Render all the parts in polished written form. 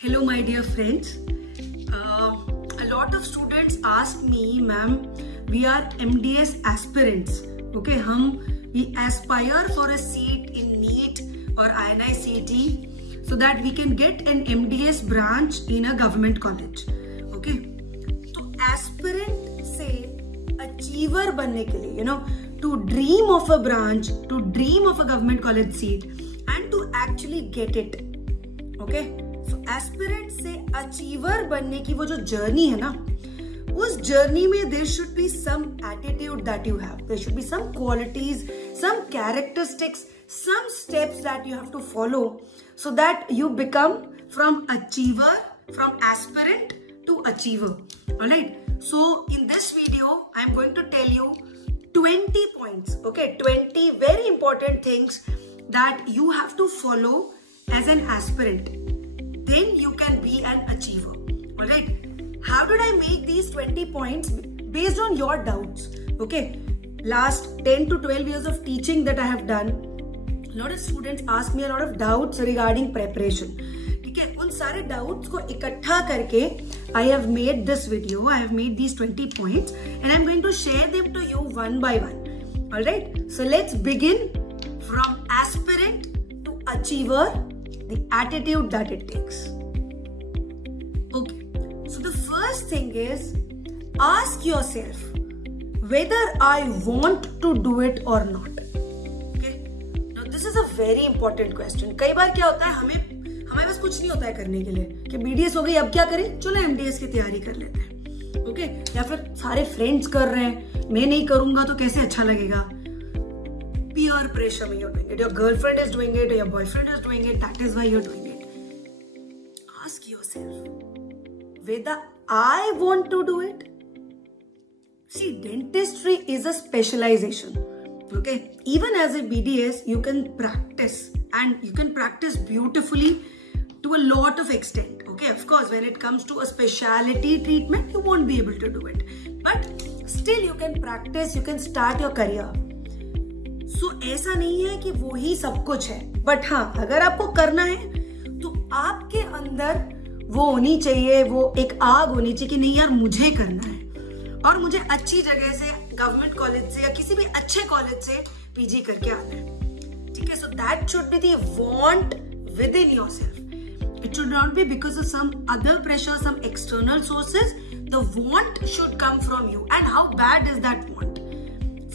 Hello, my dear friends. A lot of students ask me, ma'am, we are MDS aspirants. Okay, we aspire for a seat in NEET or INI-CET so that we can get an MDS branch in a government college. Okay, तो aspirant से achiever बनने के लिए, to dream of a branch, to dream of a government college seat, and to actually get it. Okay. So aspirant से achiever बनने की वो जो journey है ना, उस journey में there should be some attitude that you have. There should be some qualities, some characteristics, some steps that you have to follow so that you become from achiever, from aspirant to achiever. Alright. So in this video, I'm going to tell you 20 points. Okay, 20 very important things that you have to follow as an aspirant. Then you can be an achiever. Alright. How did I make these 20 points? Based on your doubts. Okay. Last 10 to 12 years of teaching that I have done, a lot of students ask me a lot of doubts regarding preparation. ठीक है, उन सारे doubts को इकट्ठा करके I have made this video. I have made these 20 points and I'm going to share them to you one by one. Alright. So let's begin from aspirant to achiever. The attitude that it takes. Okay, so the first thing is ask yourself whether I want to do it or not. Okay, now this is a very important question. कई बार क्या होता है हमें बस कुछ नहीं होता है करने के लिए कि BDS हो गई अब क्या करें, चलो MDS की तैयारी कर लेते हैं. Okay, या फिर सारे फ्रेंड्स कर रहे हैं, मैं नहीं करूंगा तो कैसे अच्छा लगेगा. Peer pressure when you're doing it. Your girlfriend is doing it, or your boyfriend is doing it. That is why you're doing it. Ask yourself whether I want to do it. See, dentistry is a specialization. Okay, even as a BDS, you can practice and you can practice beautifully to a lot of extent. Okay, of course, when it comes to a specialty treatment, you won't be able to do it. But still, you can practice. You can start your career. So, ऐसा नहीं है कि वो ही सब कुछ है, but हाँ अगर आपको करना है तो आपके अंदर वो होनी चाहिए, वो एक आग होनी चाहिए कि नहीं यार मुझे करना है और मुझे अच्छी जगह से गवर्नमेंट कॉलेज से या किसी भी अच्छे कॉलेज से पीजी करके आना है. ठीक है, so that should be the want within yourself. It should not be because of some other pressure, some external sources. The want should come from you. And how bad is that want?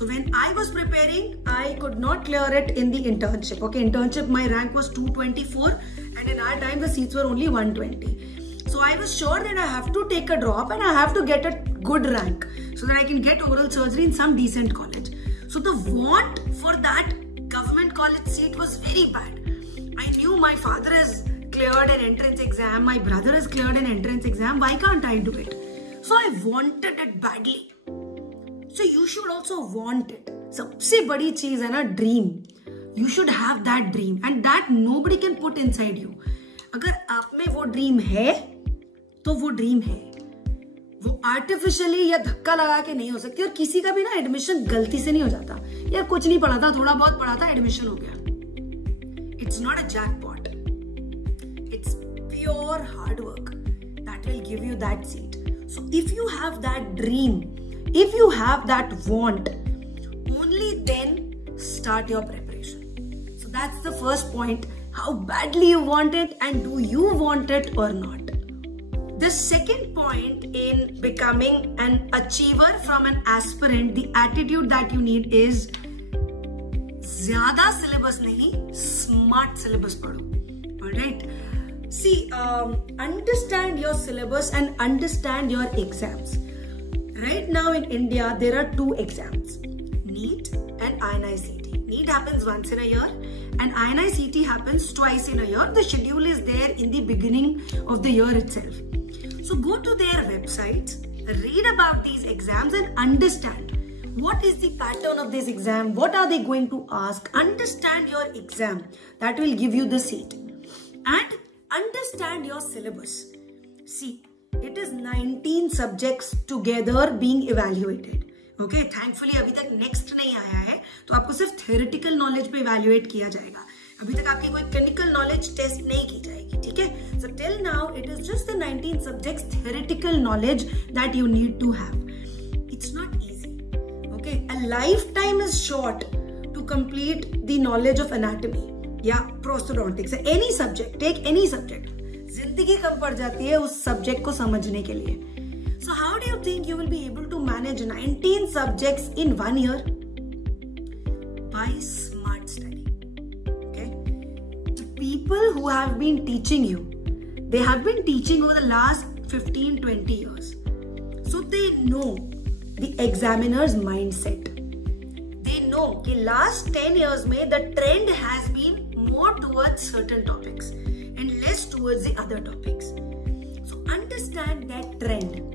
So when I was preparing, I could not clear it in the internship. Okay, internship, my rank was 224 and in our time the seats were only 120. So I was sure that I have to take a drop and I have to get a good rank so that I can get oral surgery in some decent college. So the want for that government college seat was very bad. I knew my father has cleared an entrance exam, my brother has cleared an entrance exam. Why can't I do it? So I wanted it badly. So you should also want it. सबसे बड़ी चीज है ना dream. You should have that dream and that nobody can put inside you. अगर आप में वो dream है तो वो dream है. वो artificially या धक्का लगा के नहीं हो सकती. और किसी का भी ना admission गलती से नहीं हो जाता. यार कुछ नहीं पढ़ा था, थोड़ा बहुत पढ़ा था, admission हो गया. It's not a jackpot. It's pure hard work that will give you that seat. So if you have that dream, if you have that want, only then start your preparation. So that's the first point. How badly you want it and do you want it or not? The second point in becoming an achiever from an aspirant, the attitude that you need is ज़्यादा syllabus नहीं, smart syllabus पढ़ो. Alright? See, understand your syllabus and understand your exams. Right now in India, there are two exams, NEET and INI-CET. NEET happens once in a year and INI-CET happens twice in a year. The schedule is there in the beginning of the year itself. So go to their websites, read about these exams and understand what is the pattern of this exam, what are they going to ask. Understand your exam. That will give you the seat. And understand your syllabus. See, it is 19 subjects together being evaluated. Okay, thankfully अभी तक next नहीं आया है तो आपको सिर्फ theoretical knowledge पे evaluate किया जाएगा. अभी तक आपकी कोई क्लिनिकल नॉलेज टेस्ट नहीं की जाएगी, ठीक है? So till now it is just the 19 subjects theoretical knowledge that you need to have. It's not easy. Okay, a lifetime is short to complete the knowledge of anatomy या prosthodontics, any subject, take any subject. जिंदगी कम पड़ जाती है उस subject को समझने के लिए. So how do you think you will be able to manage 19 subjects in 1 year? By smart study. Okay? The people who have been teaching you, they have been teaching over the last 15-20 years. So they know the examiner's mindset. They know कि last 10 years में the trend has been more towards certain topics and less towards the other topics. So understand that trend.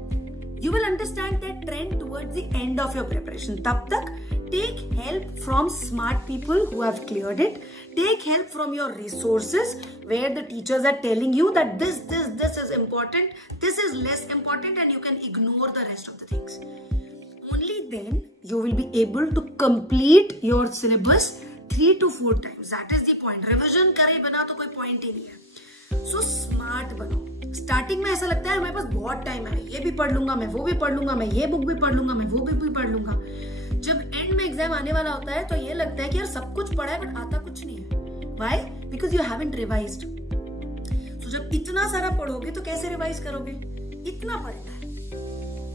You will understand that trend towards the end of your preparation. तब तक take help from smart people who have cleared it. Take help from your resources where the teachers are telling you that this is important, this is less important, and you can ignore the rest of the things. Only then you will be able to complete your syllabus 3 to 4 times. That is the point. Revision करे बिना तो कोई point ही नहीं है. So smart बनो. Starting में ऐसा लगता है हमारे पास बहुत टाइम है, ये भी पढ़ लूंगा, मैं वो भी पढ़ लूंगा, मैं ये बुक भी पढ़ लूंगा, मैं वो भी पढ़ लूंगा. जब एंड में एग्जाम आने वाला होता है तो ये लगता है कि यार सब कुछ पढ़ा है बट आता कुछ नहीं है. Why? Because you haven't revised. So जब इतना सारा पढ़ोगे तो कैसे रिवाइज करोगे? इतना पढ़ना है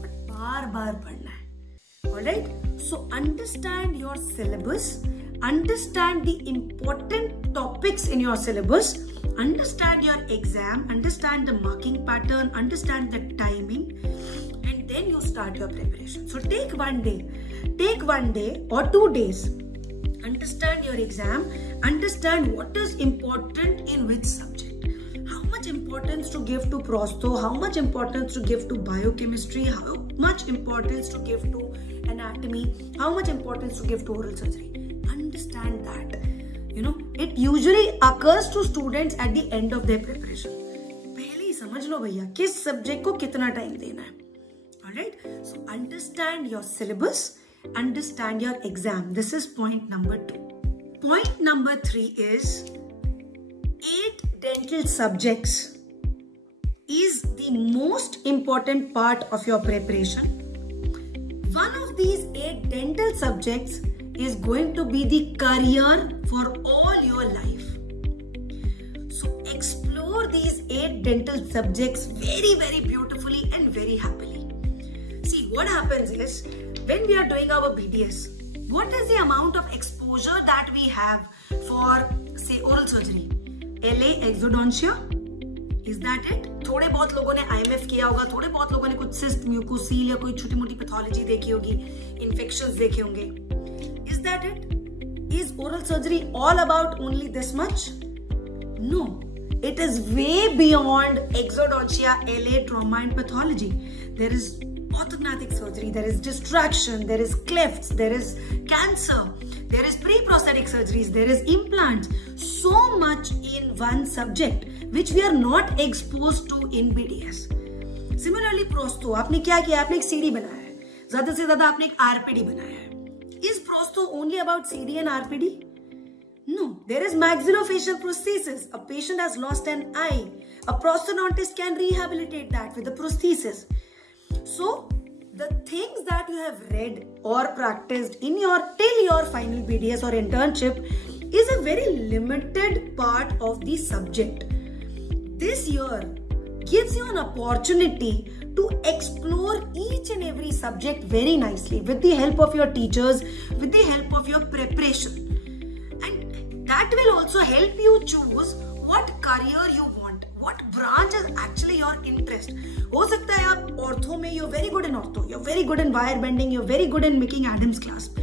बट बार बार पढ़ना है. Alright? So understand your syllabus, understand the important topics in your syllabus, understand your exam, understand the marking pattern, understand the timing, and then you start your preparation. So take 1 day or 2 days. Understand your exam, understand what is important in which subject. How much importance to give to prostho, how much importance to give to biochemistry, how much importance to give to anatomy, how much importance to give to oral surgery. Understand that. You know, it usually occurs to students at the end of their preparation. पहले ही समझ लो भैया किस subject को कितना time देना है. Alright? So understand your syllabus, understand your exam. This is point number 2. Point number 3 is 8 dental subjects is the most important part of your preparation. One of these 8 dental subjects is going to be the career for all your life. So explore these 8 dental subjects very, very beautifully and very happily. See, what happens is when we are doing our BDS, what is the amount of exposure that we have for, say, oral surgery? LA, exodontia? Is that it? थोड़े बहुत लोगों ने IMF किया होगा, थोड़े बहुत लोगों ने कुछ cyst, mucocele या कोई छोटी मोटी पैथोलॉजी देखी होगी, infections देखे होंगे. Is that it? Is oral surgery all about only this much? No. It is way beyond exodontia, LA, trauma and pathology. There is orthodontic surgery, there is distraction, there is clefts, there is cancer, there is pre-prosthetic surgeries, there is implants. So much in one subject which we are not exposed to in BDS. Similarly, prostho, आपने क्या किया? आपने एक CD बनाया है, ज़्यादा से ज़्यादा आपने एक RPD बनाया है. Is prostho only about CD and RPD? No, there is maxillofacial prosthesis. A patient has lost an eye. A prosthodontist can rehabilitate that with a prosthesis. So, the things that you have read or practiced in till your final BDS or internship is a very limited part of the subject. This year gives you an opportunity to explore each and every subject very nicely with the help of your teachers, with the help of your preparation. And that will also help you choose what career you want, what branch is actually your interest. हो सकता है आप ortho में you're very good in ortho, you're very good in wire bending, you're very good in making Adams clasp.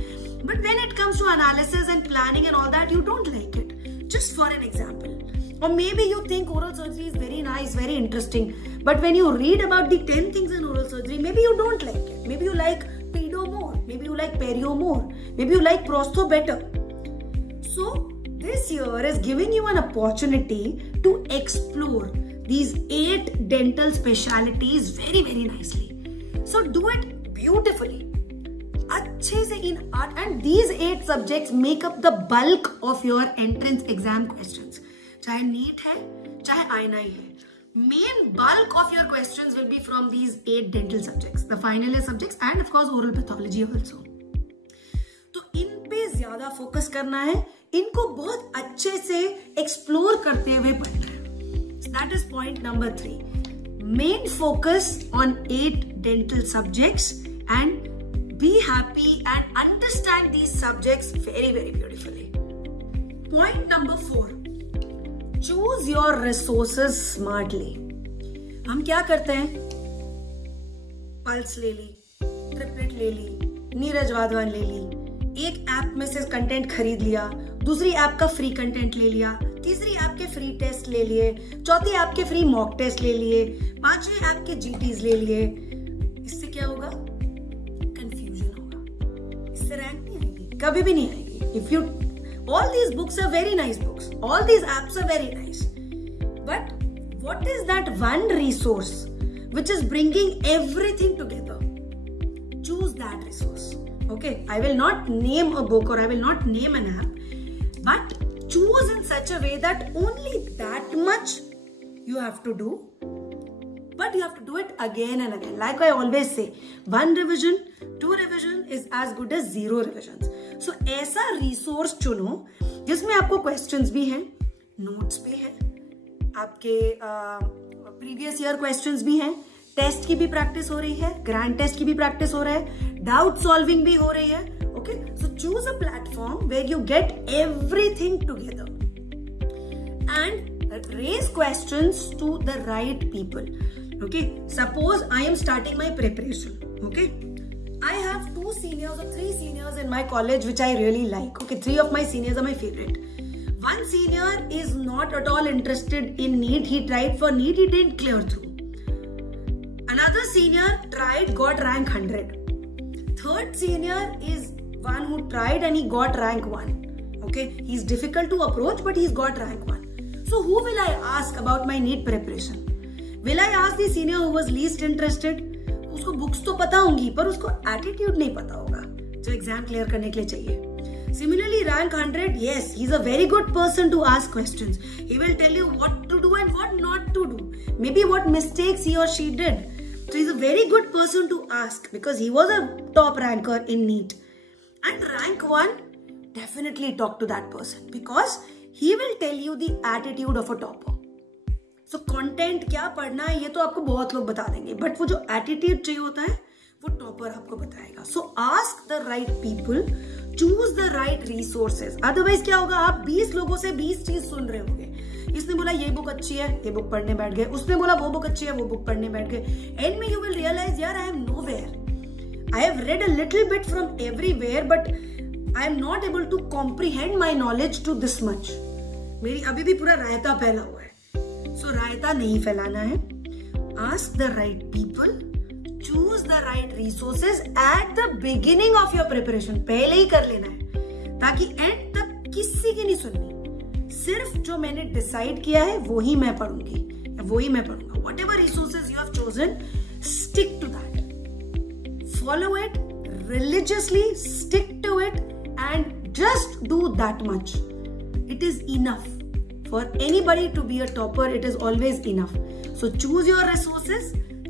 But when it comes to analysis and planning and all that, you don't like it. Just for an example. Or maybe you think oral surgery is very nice, very interesting. But when you read about the 10 things in oral surgery, maybe you don't like it. Maybe you like pedo more. Maybe you like perio more. Maybe you like prostho better. So this year is giving you an opportunity to explore these 8 dental specialties very, very nicely. So do it beautifully. अच्छे से इन art, and these 8 subjects make up the bulk of your entrance exam questions. चाहे NEET है चाहे INI है, main bulk of your questions will be from these 8 dental subjects, the final year subjects, and of course oral pathology also. तो इन पे ज्यादा focus करना है, इनको बहुत अच्छे से एक्सप्लोर करते हुए पढ़ना है. That is point number 3. Main focus on 8 dental subjects and be happy and understand these subjects very, very beautifully. Point number 4. Choose your resources smartly. हम क्या करते हैं? पल्स ले ली, ट्रिपलेट ले ली, नीरज वाधवान ले ली, एक ऐप में से कंटेंट खरीद लिया, दूसरी ऐप का फ्री कंटेंट ले लिया, तीसरी ऐप के फ्री टेस्ट ले लिए, चौथी ऐप के फ्री मॉक टेस्ट ले लिए, पांचवी ऐप के GTs ले लिए. इससे क्या होगा? कंफ्यूजन होगा. इससे रैंक नहीं आएगी, कभी भी नहीं आएगी. If you all these books are very nice books, all these apps are very nice, but what is that one resource which is bringing everything together? Choose that resource. Okay, I will not name a book or I will not name an app, but choose in such a way that only that much you have to do, but you have to do it again and again. Like I always say, 1 revision, 2 revision is as good as 0 revisions. So ऐसा resource चुनो जिसमें आपको questions भी हैं, notes भी हैं, आपके previous year questions भी हैं, टेस्ट की भी प्रैक्टिस हो रही है, ग्रैंड टेस्ट की भी प्रैक्टिस हो रहा है, डाउट सॉल्विंग भी हो रही है. Okay, so choose a platform where you get everything together and raise questions to the right people. Okay, suppose I am starting my preparation. Okay, I have 2 seniors or 3 seniors in my college which I really like. Okay, 3 of my seniors are my favorite. One senior is not at all interested in NEET. He tried for NEET, he didn't clear through. Another senior tried, got rank 100. Third senior is one who tried and he got rank 1. Okay, he's difficult to approach but he's got rank 1. So who will I ask about my NEET preparation? Will I ask the senior who was least interested? उसको books तो पता होंगी पर उसको attitude नहीं पता होगा जो एग्जाम क्लियर करने के लिए चाहिए. Similarly, rank 100, yes, he's a very good person to ask questions. He will tell you what to do and what not to do. Maybe what mistakes he or she did. So he's a very good person to ask because he was a top ranker in NEET. And rank 1, definitely talk to that person because he will tell you the attitude of a topper. So content क्या पढ़ना है ये तो आपको बहुत लोग बता देंगे, बट वो जो एटीट्यूड चाहिए होता है वो टॉपर आपको बताएगा. सो ask the right people, choose the right resources. Otherwise क्या होगा, आप 20 लोगों से 20 चीज सुन रहे होंगे. इसने बोला ये बुक अच्छी है, ये बुक पढ़ने बैठ गए. उसने बोला वो बुक अच्छी है, वो बुक पढ़ने बैठ गए. एंड में यू विल रियलाइज यार I am nowhere. I have read a little bit from everywhere but I am not able to comprehend my knowledge to this much. मेरी अभी भी पूरा रायता फैला हुआ है. So, रायता नहीं फैलाना है. Ask the right people, choose the right resources at the beginning of your preparation. पहले ही कर लेना है ताकि एंड तक किसी की नहीं सुननी. सिर्फ जो मैंने डिसाइड किया है वो ही मैं पढ़ूंगी, वो ही मैं पढ़ूंगा. Whatever resources you have chosen, stick to that. Follow it religiously, stick to it, and just do that much. It is enough. For anybody to be a topper, it is always enough. So choose your resources,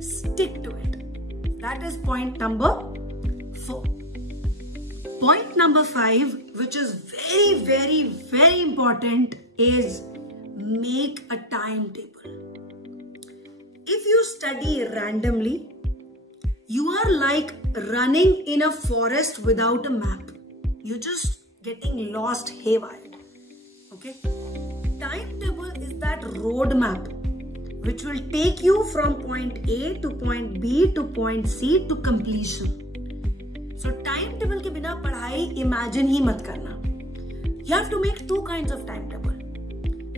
stick to it. That is point number 4. Point number 5, which is very, very, very important, is make a timetable. If you study randomly, you are like running in a forest without a map. You're just getting lost haywire. Okay? Timetable is that roadmap which will take you from point A to point B to point C to completion. So timetable के बिना पढ़ाई imagine ही मत करना. You have to make 2 kinds of timetable.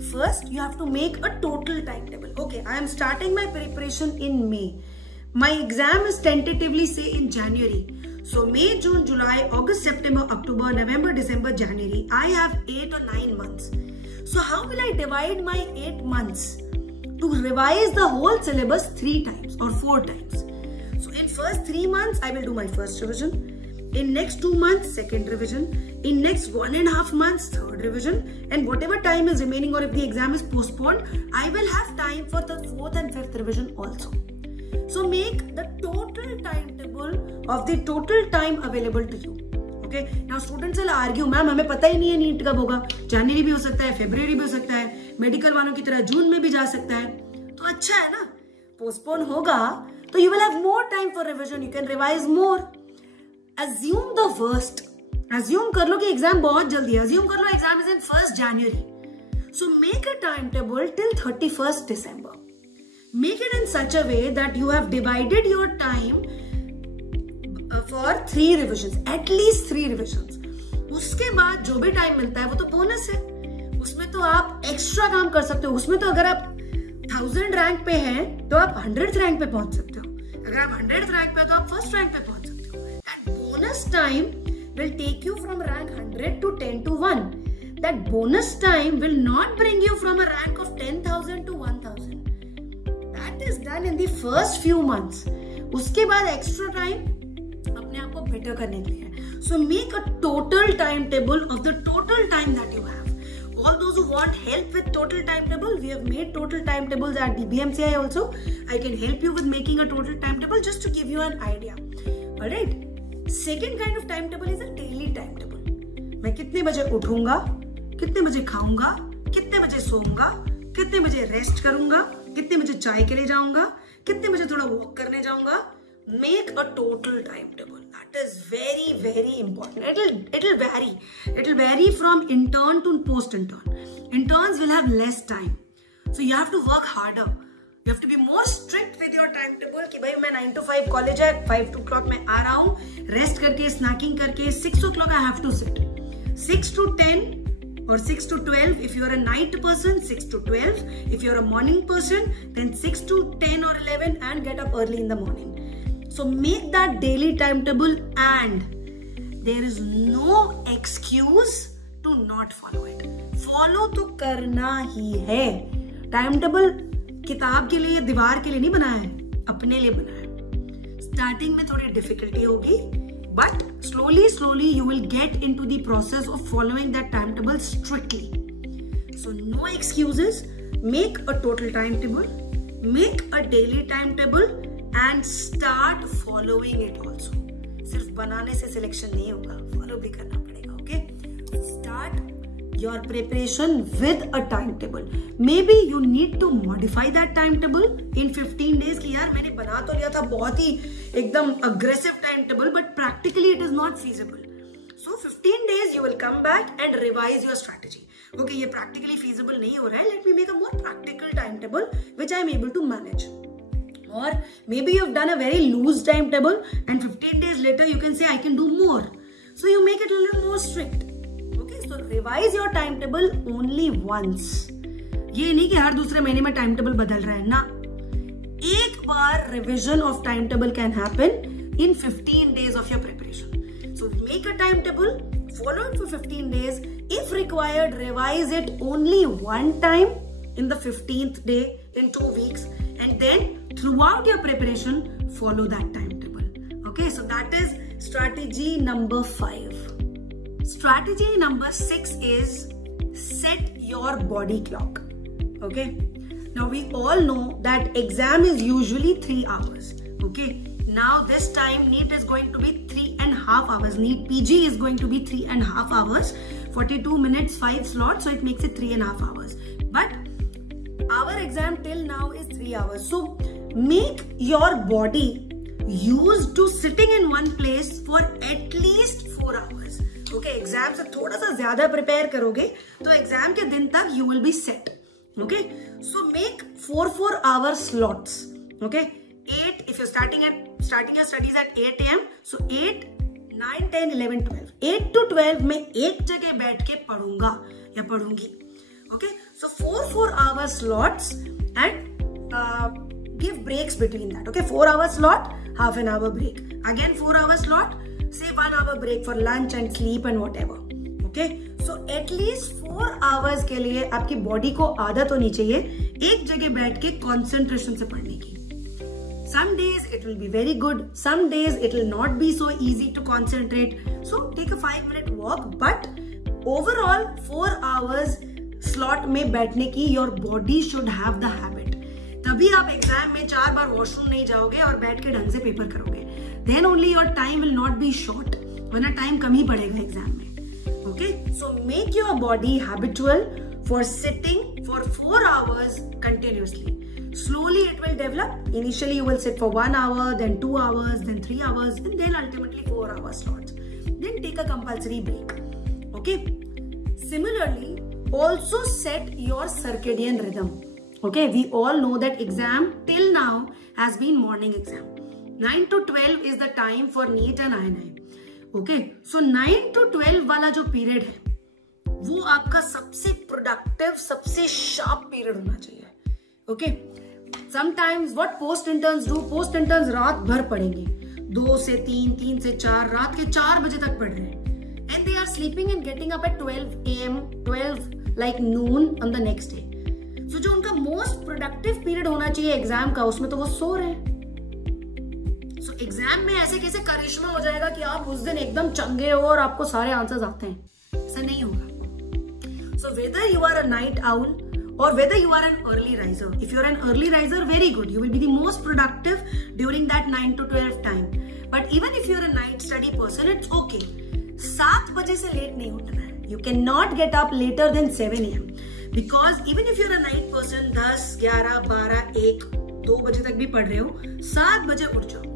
First, you have to make a total timetable. Okay, I am starting my preparation in May. My exam is tentatively say in January. So May, June, July, August, September, October, November, December, January. I have 8 or 9 months. So how will I divide my 8 months to revise the whole syllabus 3 times or 4 times? So in first 3 months, I will do my first revision. In next 2 months, second revision. In next 1.5 months, third revision. And whatever time is remaining, or if the exam is postponed, I will have time for the 4th and 5th revision also. So make the total timetable of the total time available to you. Okay? Now students will argue, ma'am हमें पता ही नहीं है NEET कब होगा, जनवरी भी हो सकता है, फरवरी भी हो सकता है, मेडिकल वालों की तरह जून में भी जा सकता है. तो अच्छा है ना, पोस्टपोन होगा तो you will have more time for revision, you can revise more. Assume the worst. Assume कर लो कि एग्जाम बहुत जल्दी है. Assume कर लो exam is in 1st January. So make a timetable till 31st December. Make it in such a way that you have divided your time for 3 revisions, at least 3 revisions. उसके बाद जो भी time मिलता है वो तो bonus है. उसमें तो आप एक्स्ट्रा काम कर सकते हो. उसमें तो अगर आप 1000 रैंक पे हैं तो आप 100th रैंक पे पहुंच सकते हो. अगर आप 100th रैंक पे तो आप 1st रैंक पे पहुंच सकते हो. That bonus time will take you from rank 100 to 10 to 1. That bonus time will not bring you from a rank of 10,000 to 1,000. That is done in the first few months. उसके बाद extra time अपने आप को better करने के लिए. So make a total timetable of the total time that you have. All those who want help with total timetable, we have made total timetables at the BMCI also. I can help you with making a total timetable just to give you an idea. Alright. Second kind of timetable is a daily timetable. मैं कितने बजे उठूंगा, कितने बजे खाऊंगा, कितने बजे सोऊंगा, कितने बजे रेस्ट करूंगा, कितने बजे चाय के लिए जाऊंगा, कितने बजे थोड़ा वॉक करने जाऊंगा. Make a total timetable. That is very, very important. It'll vary. It'll vary from intern to post intern. Interns will have less time, so you have to work harder. You have to be more strict with your timetable. कि भाई मैं 9 to 5 college है, 5 o'clock मैं आ रहा हूँ, rest करके snaking करके 6 o'clock I have to sit. 6 to 10 or 6 to 12 if you are a night person, 6 to 12 if you are a morning person, then 6 to 10 or 11 and get up early in the morning. So make that daily timetable, and there is no excuse to not follow it. Follow तो करना ही है. Timetable किताब के लिए, दीवार के लिए नहीं बनाया है, अपने लिए बनाया है. Starting में थोड़ी difficulty होगी, but slowly you will get into the process of following that timetable strictly. So no excuses. Make a total timetable. Make a daily timetable. And start following it also. सिर्फ बनाने से selection नहीं होगा, follow भी करना पड़ेगा. Okay? Start your preparation with a timetable. Maybe you need to modify that timetable in 15 days. कि यार मैंने बना तो लिया था बहुत ही एकदम aggressive timetable, but practically it is not feasible. So 15 days you will come back and revise your strategy. Okay, ये practically feasible नहीं हो रहा है. Let me make a more practical timetable which I am able to manage. Or maybe you've done a very loose timetable and 15 days later you can say I can do more. So you make it a little more strict. Okay, so revise your timetable only once. ये नहीं कि हर दूसरे महीने में timetable बदल रहा है ना. एक बार revision of timetable can happen in 15 days of your preparation. So make a timetable, follow it for 15 days. If required, revise it only one time in the 15th day in 2 weeks, and then throughout your preparation follow that timetable. Okay, so that is strategy number 5. Strategy number 6 is set your body clock. Okay, now we all know that exam is usually 3 hours. Okay, now this time NEET is going to be 3.5 hours. NEET PG is going to be 3.5 hours, 42 minutes, 5 slots, so it makes it 3.5 hours. But our exam till now is 3 hours. So make your body used to sitting in one place for at least 4 hours. Okay, exam से थोड़ा सा ज़्यादा prepare करोगे तो exam के दिन तक you will be set. Okay, so make 4 hour slots. Okay, 8 if you're starting your studies at 8 AM. So 8, 9, 10, 11, 12. 8 to 12 मैं एक जगह बैठ के पढ़ूंगा या पढ़ूंगी. Okay, so 4 hour slots and give breaks between that. Okay, 4 hour slot, half an hour break. Again 4 hour slot, say 1 hour break for lunch and sleep and whatever. Okay, so at least 4 hours के लिए आपकी body को आदत होनी चाहिए एक जगह बैठ के कंसंट्रेशन से पढ़ने की. Some days it will be very good. Some days it will not be so easy to concentrate. So take a 5-minute walk. But overall 4 hours slot में बैठने की your body should have the habit. तभी आप exam में 4 बार washroom नहीं जाओगे और बैठ के ढंग से पेपर करोगे. Then only your time will not be short. वरना टाइम कम ही पड़ेगा एग्जाम में. Okay, so make your body habitual for sitting for 4 hours continuously. Slowly it will develop. Initially you will sit for 1 hour, then 2 hours, then 3 hours, and then ultimately 4 hours slots. Then take a compulsory break. Okay. Similarly, also set your circadian rhythm. Okay, we all know that exam till now has been morning exam. 9 to 12 is the time for NEET and INI. Okay, so 9 to 12 वाला जो period है वो आपका सबसे productive, सबसे sharp period होना चाहिए. Okay, sometimes what post interns do, post interns रात भर पढ़ेंगे, 2 से 3, 3 से 4, रात के 4 बजे तक पढ़ रहे हैं. And they are sleeping and getting up at 12 AM, 12 like noon on the next day. So जो उनका मोस्ट प्रोडक्टिव पीरियड होना चाहिए एग्जाम का, उसमें तो वो सो रहे हैं. सो एग्जाम में ऐसे कैसे करिश्मा हो जाएगा कि आप उस दिन एकदम चंगे हो और आपको सारे आंसर्स आते हैं? ऐसा नहीं होगा. So whether you are a night owl or whether you are an early riser. If you are an early riser, very good. You will be the most productive during that 9 to 12 time. But even if you are a night study person, it's okay. 7 बजे से late नहीं उठना है. You cannot get up later than 7 AM. Because even if you are a night person, 10, 11, 12, 1, 2 बजे तक भी पढ़ रहे हो, 7 बजे उठ जाओ.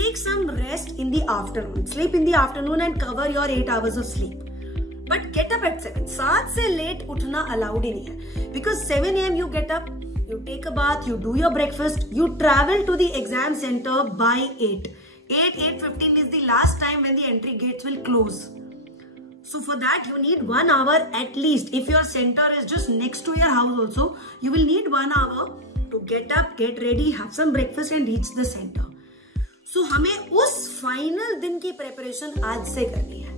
Take some rest in the afternoon. Sleep in the afternoon and cover your 8 hours of sleep. But get up at 7. 7 से लेट उठना allowed ही नहीं है. Because 7 AM you get up, you take a bath, you do your breakfast, you travel to the exam center by 8. 8:15 is the last time when the entry gates will close. So for that you need 1 hour at least. If your center is just next to your house also, you will need 1 hour to get up, get ready, have some breakfast and reach the center. So हमें उस final दिन की preparation आज से करनी है.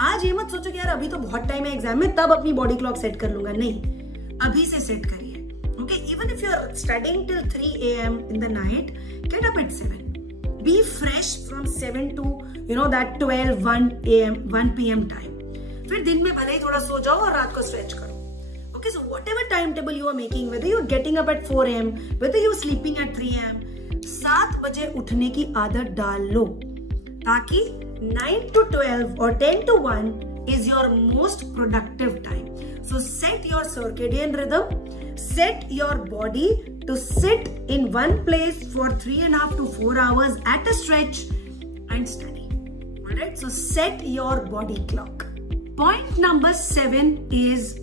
आज ये मत सोचो कि यार अभी तो बहुत टाइम है एग्जाम में, तब अपनी बॉडी क्लॉक सेट कर लूंगा. नहीं, अभी से सेट करिए. Okay, even if you are studying till 3 AM in the night, get up at 7. Be fresh from 7 to that 12, 1 PM time. फिर दिन में भले ही थोड़ा सो जाओ और रात को स्ट्रेच करो. Okay, so whatever time table you are making, whether you are getting up at 4 AM, whether you are sleeping at 3 AM, 7 बजे उठने की आदत डाल लो, ताकि 9 to 12 or 10 to 1 is your most productive time. So set your circadian rhythm, set your body to sit in one place for 3.5 to 4 hours at a stretch and study. Alright, so set your body clock. Point number 7 is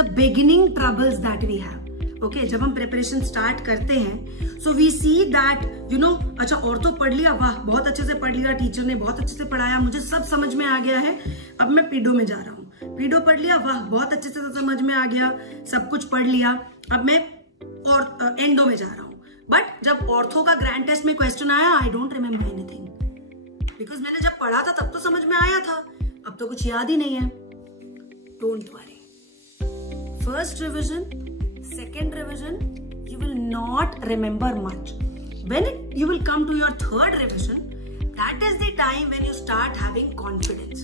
the beginning troubles that we have. Okay, जब हम preparation start करते हैं, so we see that अच्छा ortho पढ़ लिया, वाह बहुत अच्छे से पढ़ लिया, टीचर ने बहुत अच्छे से पढ़ाया, मुझे सब समझ में आ गया है, अब मैं पीडो में जा रहा हूँ. पीडो पढ़ लिया, वाह बहुत अच्छे से समझ में आ गया, सब कुछ पढ़ लिया, अब मैं और एंडो में जा रहा हूँ. बट जब ऑर्थो का ग्रैंड टेस्ट में क्वेश्चन आया, I don't remember anything, because मैंने जब पढ़ा था तब तो समझ में आया था, अब तो कुछ याद ही नहीं है. Don't worry. First revision, second revision, you will not remember much. When you will come to your third revision, that is the time when you start having confidence.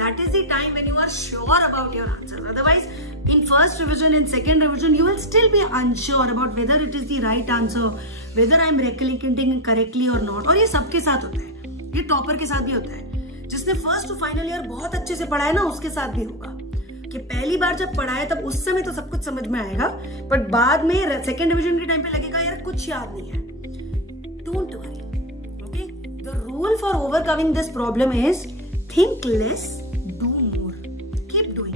That is the time when you are sure about your answers. Otherwise, in first revision, in second revision, you will still be unsure about whether it is the right answer, whether I am recollecting correctly or not. और ये सबके साथ होता है, ये topper के साथ भी होता है. जिसने फर्स्ट टू फाइनल ईयर बहुत अच्छे से पढ़ा है ना, उसके साथ भी होगा कि पहली बार जब पढ़ाए तब उस समय तो सब कुछ समझ में आएगा, बट बाद में सेकेंड डिवीजन के टाइम पे लगेगा यार कुछ याद नहीं है. Don't worry. Okay, the rule for overcoming this problem is think less, do more, keep doing.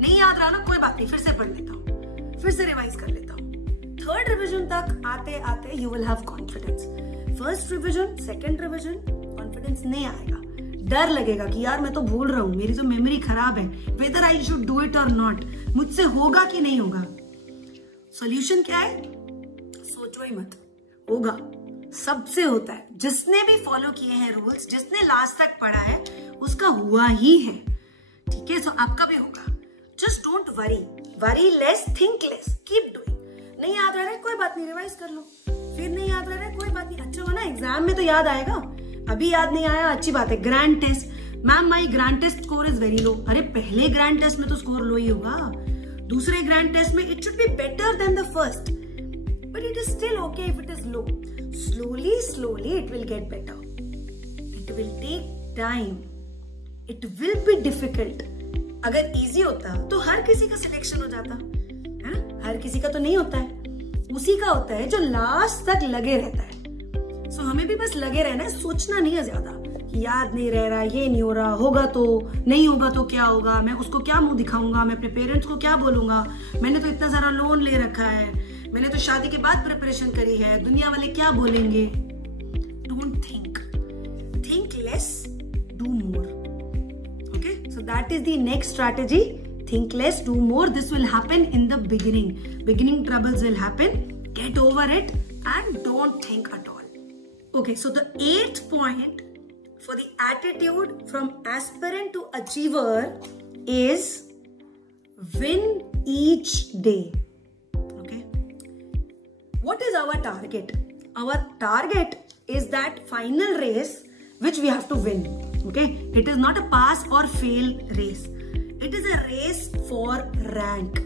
नहीं याद रहा ना, कोई बात नहीं, फिर से पढ़ लेता हूँ, फिर से रिवाइज कर लेता हूँ. थर्ड रिविजन तक आते आते you will have confidence. First revision, second revision confidence नहीं आएगा, डर लगेगा कि यार मैं तो भूल रहा हूं, मेरी तो मेमोरी खराब है, whether I should do it और नॉट, मुझसे होगा कि नहीं होगा. सॉल्यूशन क्या है? सोचो ही मत, होगा, सबसे होता है. जिसने भी फॉलो किए हैं रूल्स, जिसने लास्ट तक पढ़ा है, उसका हुआ ही है. ठीक है, सो आपका भी होगा. Just don't worry, worry less, think less, keep doing. नहीं याद रह रहा है कोई बात नहीं, रिवाइज कर लो. फिर नहीं याद रह रहा है कोई बात नहीं, अच्छा एग्जाम में तो याद आएगा, अभी याद नहीं आया, अच्छी बात है। Grand test, ma'am my grand test score is very low. अरे पहले ग्रैंड टेस्ट में तो स्कोर लो ही होगा, दूसरे ग्रैंड टेस्ट में it should be better than the first, but it is still okay if it is low. Slowly slowly it will get better, it will take time, it will be difficult. अगर easy होता तो हर किसी का selection हो जाता है ना, हर किसी का तो नहीं होता है, उसी का होता है जो लास्ट तक लगे रहता है। सो हमें भी बस लगे रहना है, सोचना नहीं है ज्यादा कि याद नहीं रह रहा, ये नहीं हो रहा, होगा तो नहीं होगा तो क्या होगा, मैं उसको क्या मुंह दिखाऊंगा, मैं अपने पेरेंट्स को क्या बोलूंगा, मैंने तो इतना सारा लोन ले रखा है, मैंने तो शादी के बाद प्रिपरेशन करी है, दुनिया वाले क्या बोलेंगे। Don't think, think less, do more. Okay, so that is the next strategy. Think less, do more. This will happen in the beginning. Beginning troubles will happen. Get over it and don't think at all. Okay, so the 8th point for the attitude from aspirant to achiever is win each day. Okay. What is our target? Our target is that final race which we have to win. Okay. It is not a pass or fail race. It is a race for rank.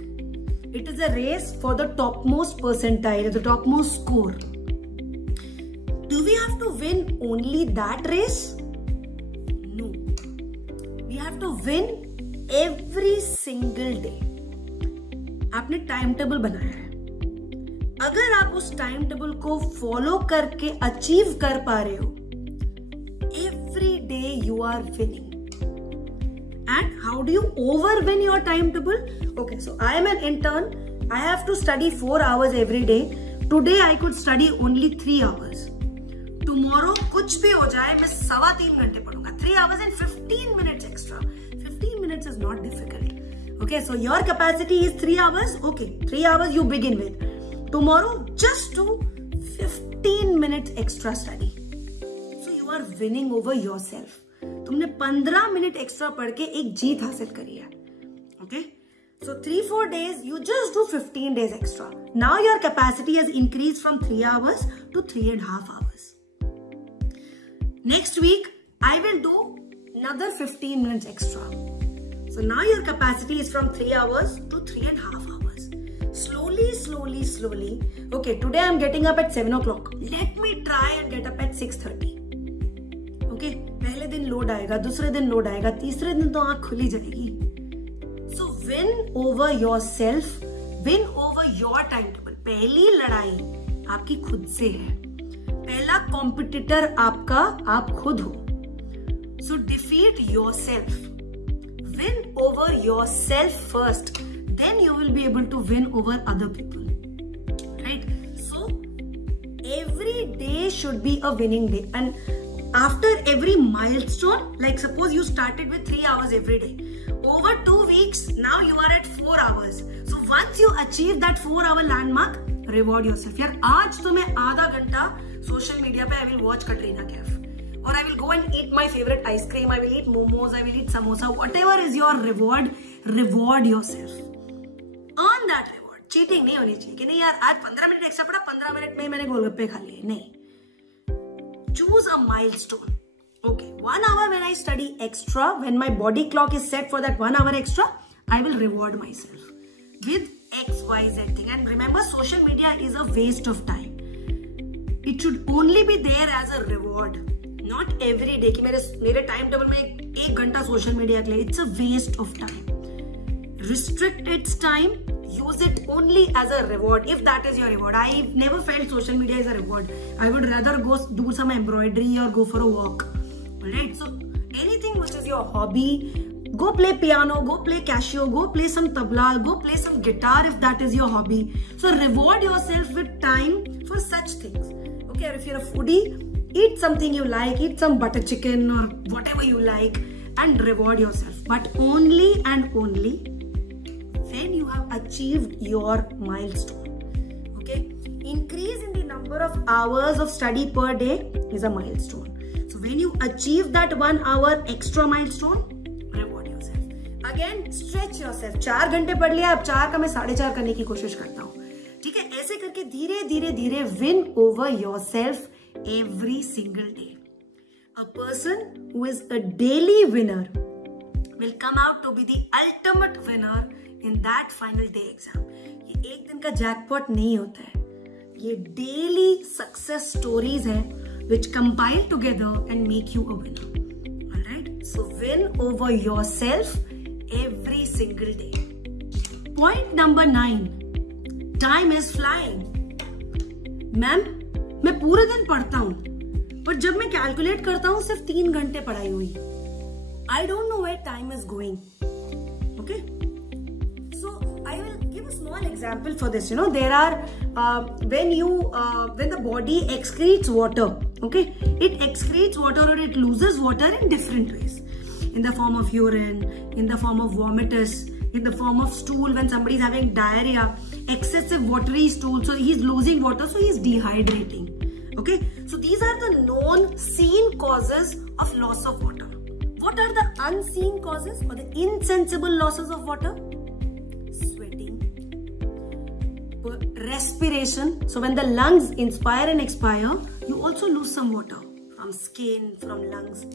It is a race for the topmost percentile, the topmost score. Do we have to win only that race? No. We have to win every single day. आपने time table बनाया है, अगर आप उस time table को follow करके achieve कर पा रहे हो, every day you are winning. And how do you overwin your timetable? Okay, so I am an intern. I have to study 4 hours every day. Today I could study only 3 hours. Tomorrow कुछ भी हो जाए मैं 3.25 घंटे पढ़ूंगा. 3 hours and 15 minutes extra. 15 minutes is not difficult. Okay, so your capacity is 3 hours. Okay, 3 hours you begin with. Tomorrow just do 15 minutes extra study. So you are winning over yourself. तुमने 15 minute extra पढ़ के एक जीत हासिल करी है। Okay, so 3-4 days you just do 15 days extra. Now your capacity has increased from 3 hours to 3.5 hours. Next week I will do another 15 minutes extra. So now your capacity is from 3 hours to 3.5 hours. Slowly, slowly, slowly. Okay, today I'm getting up at 7 o'clock. Let me try and get up at 6:30. Okay, पहले दिन load आएगा, दूसरे दिन load आएगा, तीसरे दिन तो आंख खुली जाएगी। So win over yourself, win over your time table. पहली लड़ाई आपकी खुद से है, पहला कॉम्पिटिटर आपका आप खुद हो। So defeat yourself, win over yourself first, then you will be able to win over other people, right? So every day should be a winning day. And after every milestone, like suppose you started with 3 hours every day, over 2 weeks now you are at 4 hours. So once you achieve that 4-hour landmark, reward yourself. यार आज तो मैं आधा घंटा social media पे I will watch Katrina Kaif, or I will go and eat my favorite ice cream, I will eat momos, I will eat samosa, whatever is your reward, reward yourself. Earn that reward. Cheating नहीं होनी चाहिए कि नहीं यार आज 15 minute extra पढ़ा, 15 minute में मैंने गोलगप्पे खा लिए, नहीं। Choose a milestone. Okay, 1 hour when I study extra, when my body clock is set for that 1 hour extra, I will reward myself with XYZ thing. And remember, social media is a waste of time. It should only be there as a reward, not every day. कि मेरे time table में एक घंटा social media के लिए, it's a waste of time. Restrict its time. Use it only as a reward, if that is your reward. I never felt social media is a reward. I would rather go do some embroidery or go for a walk. Alright, so anything which is your hobby, go play piano, go play Casio, go play some tabla, go play some guitar if that is your hobby. So reward yourself with time for such things. Okay, or if you're a foodie, eat something you like, eat some butter chicken or whatever you like and reward yourself. But only and only when you have achieved your milestone. Okay, increase in the number of hours of study per day is a milestone. So when you achieve that 1 hour extra milestone, reward yourself. Again, stretch yourself. 4 घंटे पढ़ लिया, अब 4 का मैं 4.5 करने की कोशिश करता हूँ। ठीक है, ऐसे करके धीरे धीरे धीरे win over yourself every single day. A person who is a daily winner will come out to be the ultimate winner in that final day exam. ये एक दिन का jackpot नहीं होता है. ये daily success stories हैं which compile together and make you a winner. Alright? So win over yourself every single day. Point number 9. Time is flying. Ma'am, मैं पूरे दिन पढ़ता हूँ, पर जब मैं कैलकुलेट करता हूँ सिर्फ 3 घंटे पढ़ाई हुई. I don't know where time is going. Okay? So I will give a small example for this. You know, there are when the body excretes water, okay, it excretes water or it loses water in different ways, in the form of urine, in the form of vomitus, in the form of stool when somebody is having diarrhea, excessive watery stool, so he is losing water, so he is dehydrating. Okay, so these are the known seen causes of loss of water. What are the unseen causes or the insensible losses of water? Sweating, respiration. So when the lungs inspire and expire, you also lose some water from skin, from lungs.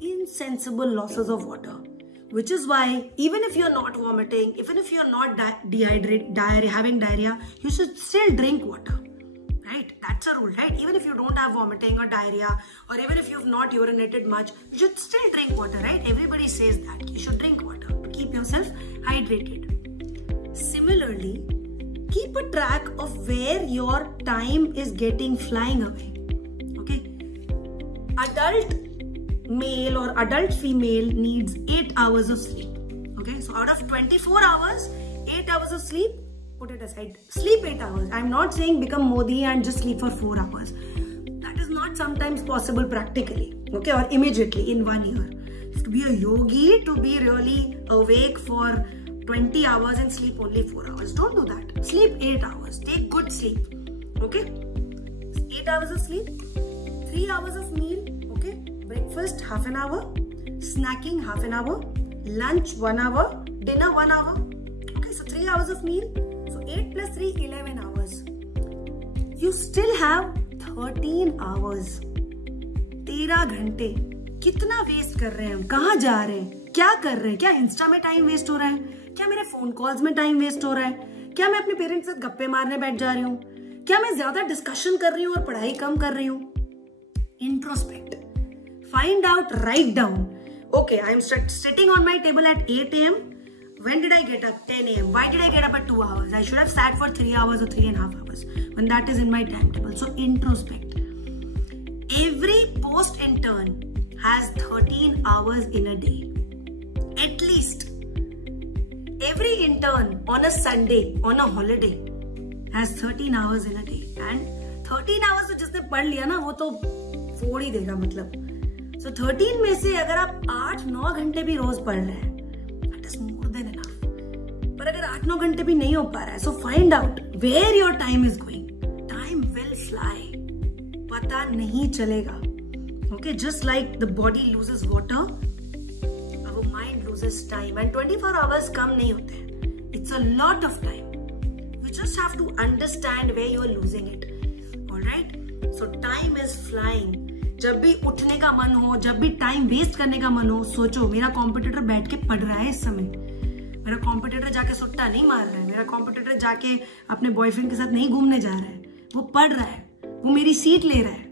Insensible losses of water. Which is why even if you're not vomiting, even if you're not having diarrhea, you should still drink water. Right? That's a rule, right? Even if you don't have vomiting or diarrhea, or even if you've not urinated much, you should still drink water, right? Everybody says that you should drink water to keep yourself hydrated. Similarly, keep a track of where your time is getting flying away. Okay? Adult male or adult female needs 8 hours of sleep. Okay? So out of 24 hours, 8 hours of sleep, put it aside. Sleep 8 hours. I'm not saying become Modi and just sleep for 4 hours. That is not sometimes possible practically, okay, or immediately in 1 year. To be a yogi, to be really awake for 20 hours and sleep only 4 hours. Don't do that. Sleep 8 hours. Take good sleep, okay? 8 hours of sleep, 3 hours of meal, okay? Breakfast half an hour, snacking half an hour, lunch 1 hour, dinner 1 hour. Okay, so 3 hours of meal. 8 plus 3, 11 hours. You still have 13 hours. 13 घंटे. कितना waste कर रहे हैं हम? कहाँ जा रहे हैं? क्या कर रहे हैं? क्या इंस्टा में टाइम वेस्ट हो रहा है? क्या मेरे फोन कॉल्स में टाइम वेस्ट हो रहा है? क्या मैं अपने पेरेंट्स से गप्पे मारने बैठ जा रही हूँ? क्या मैं ज्यादा डिस्कशन कर रही हूँ और पढ़ाई कम कर रही हूँ? Introspect. Find out, write down. Okay, I am sitting on my table at 8 a.m. When did I get up? 10 a.m. Why did I get up at 2 hours? I should have sat for 3 hours or 3.5 hours when that is in my timetable. So introspect. Every post-intern has 13 hours in a day. At least. Every intern on a Sunday, on a holiday, has 13 hours in a day. And 13 hours तो जिसने पढ़ लिया ना, वो तो फोड़ ही देगा मतलब. So 13 में से अगर आप 8-9 घंटे भी रोज पढ़ रहे हैं, पर अगर 8-9 घंटे भी नहीं हो पा रहा है, so find out where your time is going. Time will fly. पता नहीं चलेगा. Okay, just like the body loses water, our mind loses time. And 24 hours कम नहीं होते हैं. It's a lot of time. You just have to understand where you are losing it. Alright? So time is flying. जब भी उठने का मन हो, जब भी टाइम वेस्ट करने का मन हो, सोचो मेरा कॉम्पिटिटर बैठ के पढ़ रहा है इस समय. मेरा कॉम्पिटिटर जाके सुट्टा नहीं मार रहा है. मेरा कॉम्पिटिटर जाके अपने बॉयफ्रेंड के साथ नहीं घूमने जा रहा है. वो पढ़ रहा है. वो मेरी सीट ले रहा है.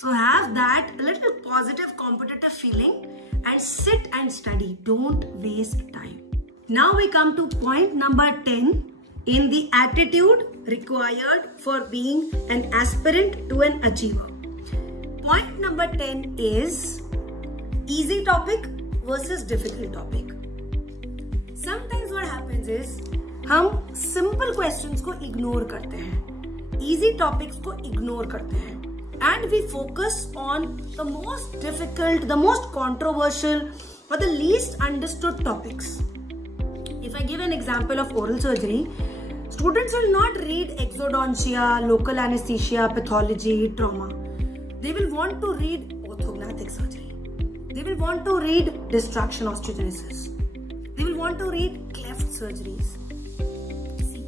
So have that little positive competitive feeling and sit and study. Don't waste time. Now we come to point number 10 in the attitude required for being an aspirant to an achiever. Point number 10 is easy topic versus difficult topic. Sometimes what happens is हम simple questions को ignore करते हैं, easy topics को ignore करते हैं, and we focus on the most difficult, the most controversial, or the least understood topics. If I give an example of oral surgery, students will not read exodontia, local anesthesia, pathology, trauma. They will want to read orthognathic surgery. They will want to read distraction osteogenesis. They will want to read cleft surgeries. See,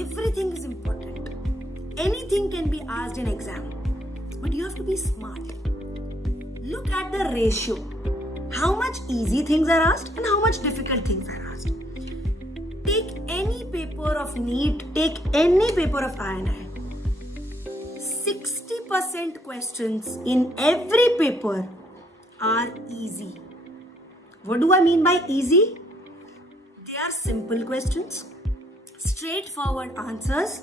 everything is important. Anything can be asked in exam. but you have to be smart. Look at the ratio. How much easy things are asked and how much difficult things are asked. Take any paper of NEET, take any paper of INI. 60% questions in every paper are easy. What do I mean by easy? They are simple questions, straightforward answers,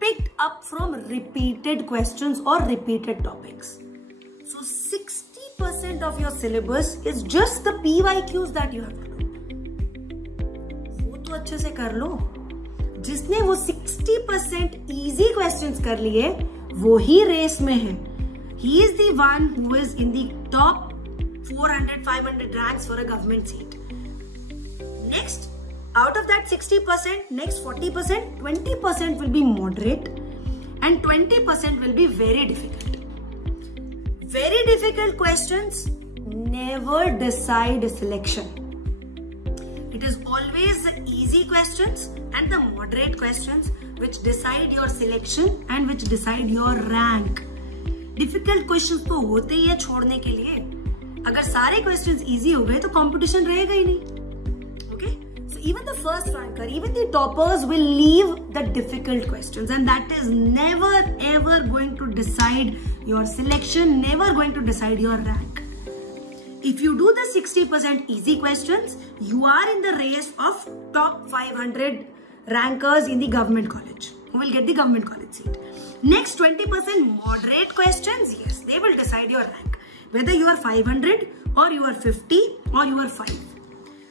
picked up from repeated questions or repeated topics. So 60% of your syllabus is just the PYQs that you have to do. वो तो अच्छे से कर लो. जिसने वो 60% easy questions कर लिए, वो ही रेस में है. He is the one who is in the top 400-500 ranks for a government seat. Next, out of that 60%, next 40%, 20% will be moderate and 20% will be very difficult. Very difficult questions never decide selection. It is always the easy questions and the moderate questions which decide your selection and which decide your rank. Difficult questions तो होते ही है छोड़ने के लिए. अगर सारे questions easy हो गए तो competition रहेगा ही नहीं. Okay? So even the first ranker, even the toppers will leave the difficult questions, and that is never ever going to decide your selection, never going to decide your rank. If you do the 60% easy questions, you are in the race of top 500 rankers in the government college who will get the government college seat. Next 20% moderate questions, yes, they will decide your rank. Whether you are 500 or you are 50 or you are 5.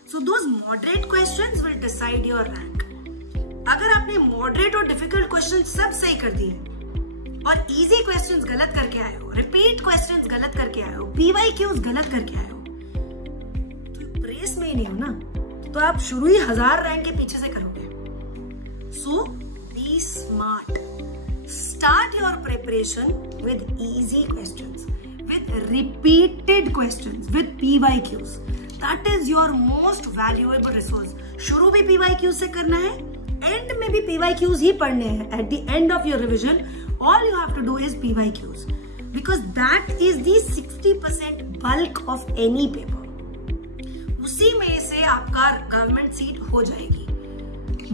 So those moderate questions will decide your rank. अगर आपने moderate और difficult questions सब सही कर दिए और easy questions गलत करके आए हो, repeat questions गलत करके आए हो, PYQs गलत करके आए हो, तो रेस में ही नहीं हो ना, तो आप शुरू ही 1000 रैंक के पीछे से करोगे. So be smart. Start your preparation with easy questions, with repeated questions, with PYQs. That is your most valuable resource. शुरू भी PYQs से करना है, end में भी PYQs ही पढ़ने हैं. At the end of your revision, all you have to do is PYQs, because that is the 60% bulk of any paper. उसी में से आपका government seat हो जाएगी.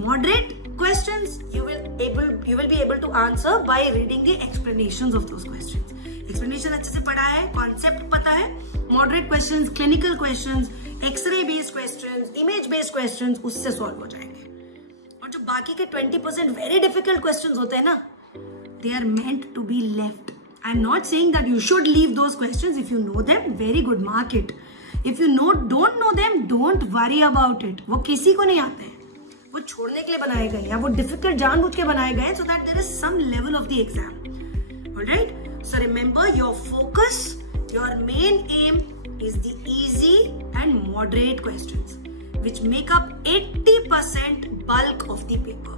Moderate questions you will be able to answer by reading the explanations of those questions. Explanation अच्छे से पढ़ा है, concept पता है. Moderate questions, clinical questions, X-ray based questions, image based questions उससे solve हो जाएंगे. और जो बाकी के 20% very difficult questions होते हैं ना, they are meant to be left. I'm not saying that you should leave those questions. If you know them, very good, mark it. If you don't know them, don't worry about it. वो किसी को नहीं आते हैं. वो छोड़ने के लिए बनाए गए या वो डिफिकल्ट जानबूझ के बनाए गए so that there is some level of the exam. Alright? So remember, your focus, your main aim is the easy and moderate questions, which make up 80% bulk of the paper.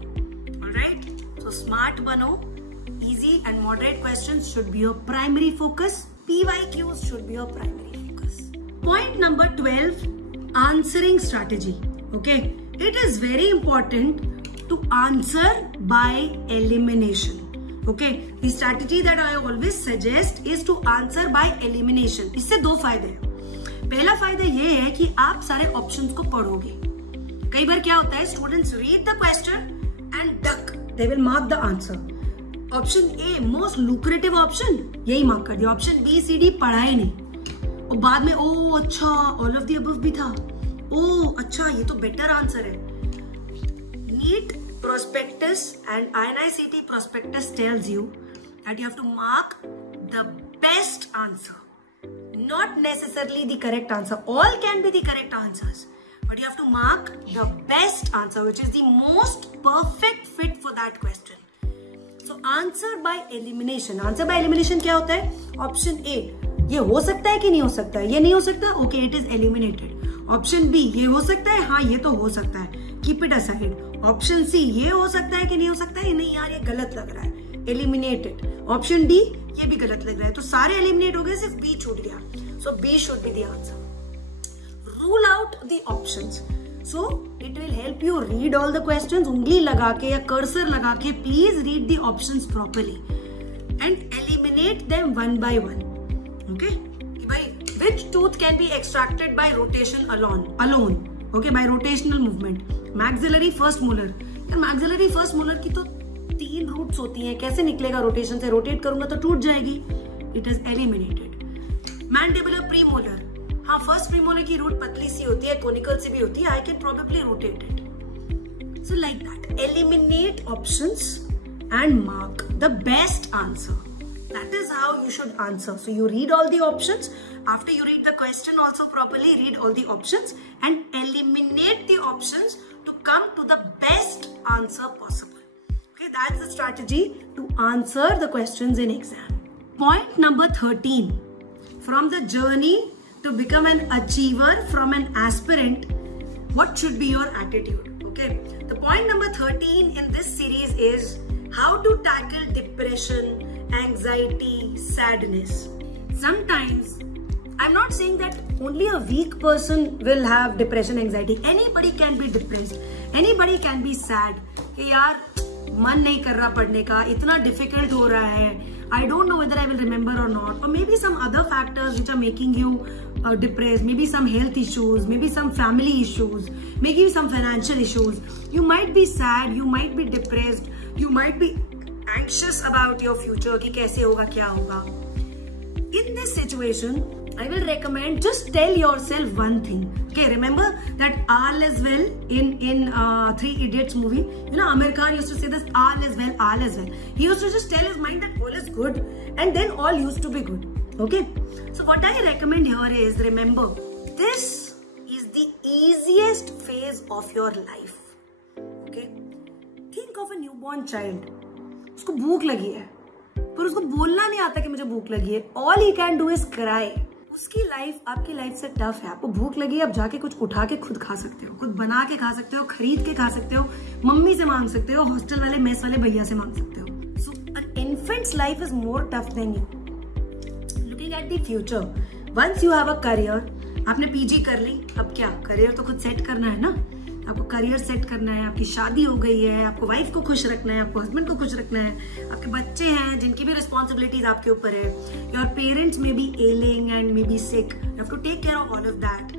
Alright? So smart bano. Easy and moderate questions should be your primary focus. PYQs should be your primary focus. Point number 12, answering strategy. Okay? It is very important to answer by elimination. Okay, the strategy that I always suggest is to answer by elimination. इससे दो फायदे हैं. पहला फायदा ये है कि आप सारे ऑप्शंस को पढ़ोगे. कई बार क्या होता है, students read the question and duck, they will mark the answer. Option a most lucrative option, यही मार्क कर दिया. ऑप्शन बी सी डी पढ़ा ही नहीं और बाद में ओ अच्छा ऑल ऑफ द अबव भी था, ओ अच्छा ये तो बेटर आंसर है. NEET prospectus and INI-CET prospectus tells you that you have to mark the best answer, not necessarily the correct answer. All can be the correct answers, but you have to mark the best answer, which is the most perfect fit for that question. So answer by elimination. Answer by elimination क्या होता है? Option A, ये हो सकता है कि नहीं हो सकता है, ये नहीं हो सकता, okay, it is eliminated. Option B, ये हो सकता है, हाँ ये तो हो सकता है, keep it aside. Option C, ये हो सकता है कि नहीं हो सकता है, नहीं यार ये गलत लग रहा है, eliminated. Option D, ये भी गलत लग रहा है, तो सारे eliminate हो गए, सिर्फ B छूट गया. So B should be the answer. Rule out the options. So it will help you read all the questions. उंगली लगा के या cursor लगा के please read the options properly and eliminate eliminate them one by one. Okay, by which tooth can be extracted by rotation alone. Okay, by rotational movement. Maxillary first molar. Maxillary first molar की तो 3 roots होती हैं, कैसे निकलेगा rotation से? Rotate करूंगा तो टूट जाएगी. It is eliminated. Mandibular premolar, हाँ फर्स्ट प्रीमोलर की रूट पतली सी होती है, कोनिकल सी भी होती है. I can probably rotate it. So like that, eliminate options and mark the best answer. That is how you should answer. So you read all the options. After you read the question also properly, read all the options and eliminate the options to come to the best answer possible. Okay, that's the strategy to answer the questions in exam. Point number 13. From the journey to become an achiever from an aspirant, what should be your attitude? Okay, the point number 13 in this series is how to tackle depression, anxiety, sadness. Sometimes, I'm not saying that only a weak person will have depression, anxiety. Anybody can be depressed. Anybody can be sad. कि यार मन नहीं कर रहा पढ़ने का, इतना difficult हो रहा है. I don't know whether I will remember or not. Or maybe some other factors which are making you depressed. Maybe some health issues. Maybe some family issues. Maybe some financial issues. You might be sad. You might be depressed. You might be anxious about your future कि कैसे होगा, क्या होगा. In this situation, I will recommend just tell yourself one thing. Okay, remember that all is well in 3 Idiots movie. You know, Amir Khan used to say this, all is well, all is well. He used to just tell his mind that all is good and then all used to be good. Okay, so what I recommend here is, remember, this is the easiest phase of your life. Okay, think of a newborn child. उसको भूख लगी है पर उसको बोलना नहीं आता कि मुझे भूख लगी है. All he can do is cry. उसकी लाइफ आपकी लाइफ से टफ है. आपको भूख लगी है, आप जाके कुछ उठा के खुद खा सकते हो, खुद बना के खा सकते हो, खरीद के खा सकते हो, मम्मी से मांग सकते हो, हॉस्टल वाले मेस वाले भैया से मांग सकते हो. So an infant's life is more tough than you. Looking at the future, once you have a career, आपने पीजी कर ली, अब क्या करियर तो खुद सेट करना है ना. आपको करियर सेट करना है, आपकी शादी हो गई है, आपको वाइफ को खुश रखना है, आपको हस्बैंड को खुश रखना है, आपके बच्चे हैं जिनकी भी रिस्पॉन्सिबिलिटीज आपके ऊपर है. Your parents may be ailing and may be sick. You have to take care of all of that.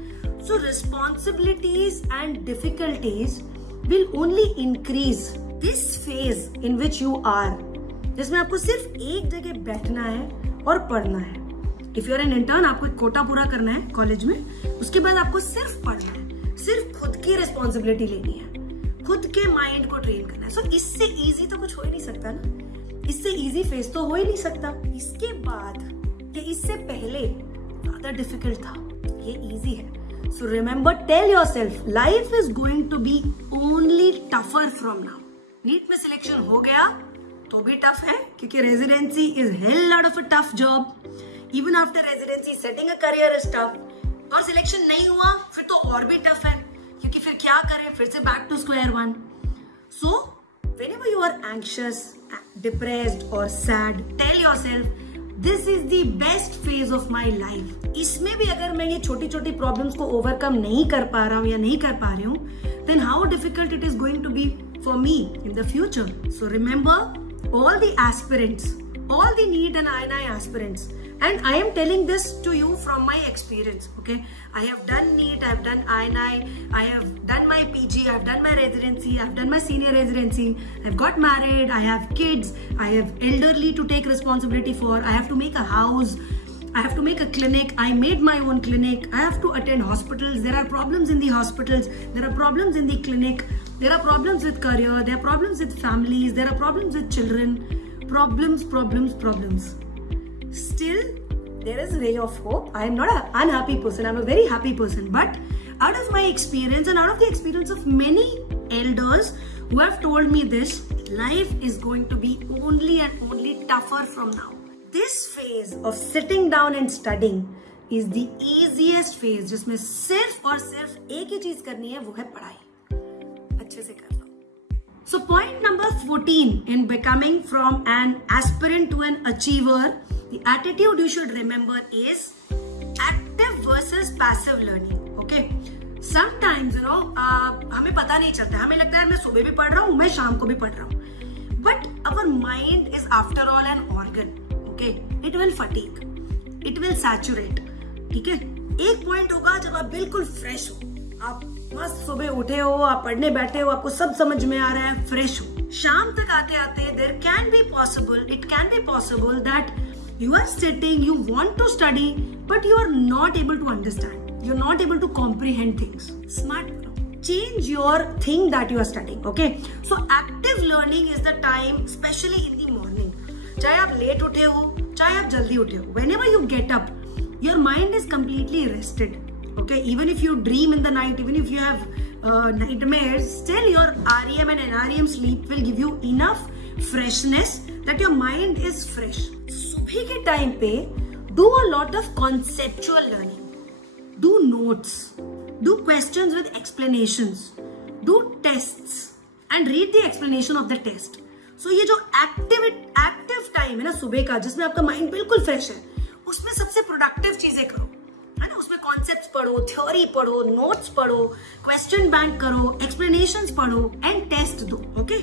So responsibilities and difficulties will only increase this phase in which you are, जिसमें आपको सिर्फ एक जगह बैठना है और पढ़ना है. If you are an intern, आपको एक कोटा पूरा करना है कॉलेज में, उसके बाद आपको सिर्फ पढ़ना है, सिर्फ खुद की रिस्पॉन्सिबिलिटी लेनी है, खुद के माइंड को ट्रेन करना है. सो इससे इजी तो कुछ हो ही नहीं सकता ना. इससे इजी फेस तो हो ही नहीं सकता. इसके बाद या इससे पहले ज्यादा डिफिकल्ट था, ये इजी है. So remember, tell yourself, life is going to be only tougher from now. NEET में सिलेक्शन हो गया तो भी टफ है, क्योंकि residency is hell lot of a tough job. Even after residency, setting a career is tough. और selection नहीं हुआ फिर तो और भी टफ है, क्योंकि फिर क्या करें, फिर से back to square one. So whenever you are anxious, depressed or sad, tell yourself this is the best phase of my life. इसमें भी अगर मैं ये छोटी छोटी प्रॉब्लम्स को ओवरकम नहीं कर पा रहा हूँ या नहीं कर पा रही हूँ, then how difficult it is going to be for me in the future. So remember, all the aspirants, all the NEET and INI aspirants, and I am telling this to you from my experience. Okay, I have done NEET, I have done INI, I have done my PG, I have done my residency, I have done my senior residency, I have got married, I have kids, I have elderly to take responsibility for, I have to make a house, I have to make a clinic, I made my own clinic, I have to attend hospitals, there are problems in the hospitals, there are problems in the clinic, there are problems with career, there are problems with families, there are problems with children, problems. Still, there is a ray of hope. I am not an unhappy person. I am a very happy person. But out of my experience and out of the experience of many elders who have told me this, life is going to be only and only tougher from now. This phase of sitting down and studying is the easiest phase, जिसमें सिर्फ और सिर्फ एक ही चीज करनी है, वो है पढ़ाई. अच्छे से कर लो. So point number 14 in becoming from an aspirant to an achiever, the attitude you should remember is active versus passive learning. Okay, sometimes you know हमें पता नहीं चलता, हमें लगता है मैं सुबह भी पढ़ रहा हूँ, मैं शाम को भी पढ़ रहा हूँ, but our mind is after all an organ. Okay, it will fatigue, it will saturate, ठीक है। एक पॉइंट होगा जब आप बिल्कुल फ्रेश हो, आप मस्त सुबह उठे हो, आप पढ़ने बैठे हो, आपको सब समझ में आ रहा है, फ्रेश हो। शाम तक आते आते it can be possible that you are sitting, you want to study, but you are not able to understand, you're not able to comprehend things. Smart, change your thing that you are studying, okay? So active learning is the time, especially in the morning. चाहे आप late उठे हो, चाहे आप जल्दी उठे हो, whenever you get up, your mind is completely rested, okay? Even if you dream in the night, even if you have nightmares, still your REM and NREM sleep will give you enough freshness that your mind is fresh. सुबह के time पे do a lot of conceptual learning, do notes, do questions with explanations, do tests and read the explanation of the test. So ये जो active time है ना सुबह का, जिसमें आपका माइंड बिल्कुल फ्रेश है, उसमें सबसे प्रोडक्टिव चीजें करो, है ना। उसमें कॉन्सेप्ट्स पढ़ो, थ्योरी पढ़ो, नोट्स पढ़ो, क्वेश्चन बैंक करो, एक्सप्लेनेशंस पढ़ो एंड टेस्ट दो, ओके।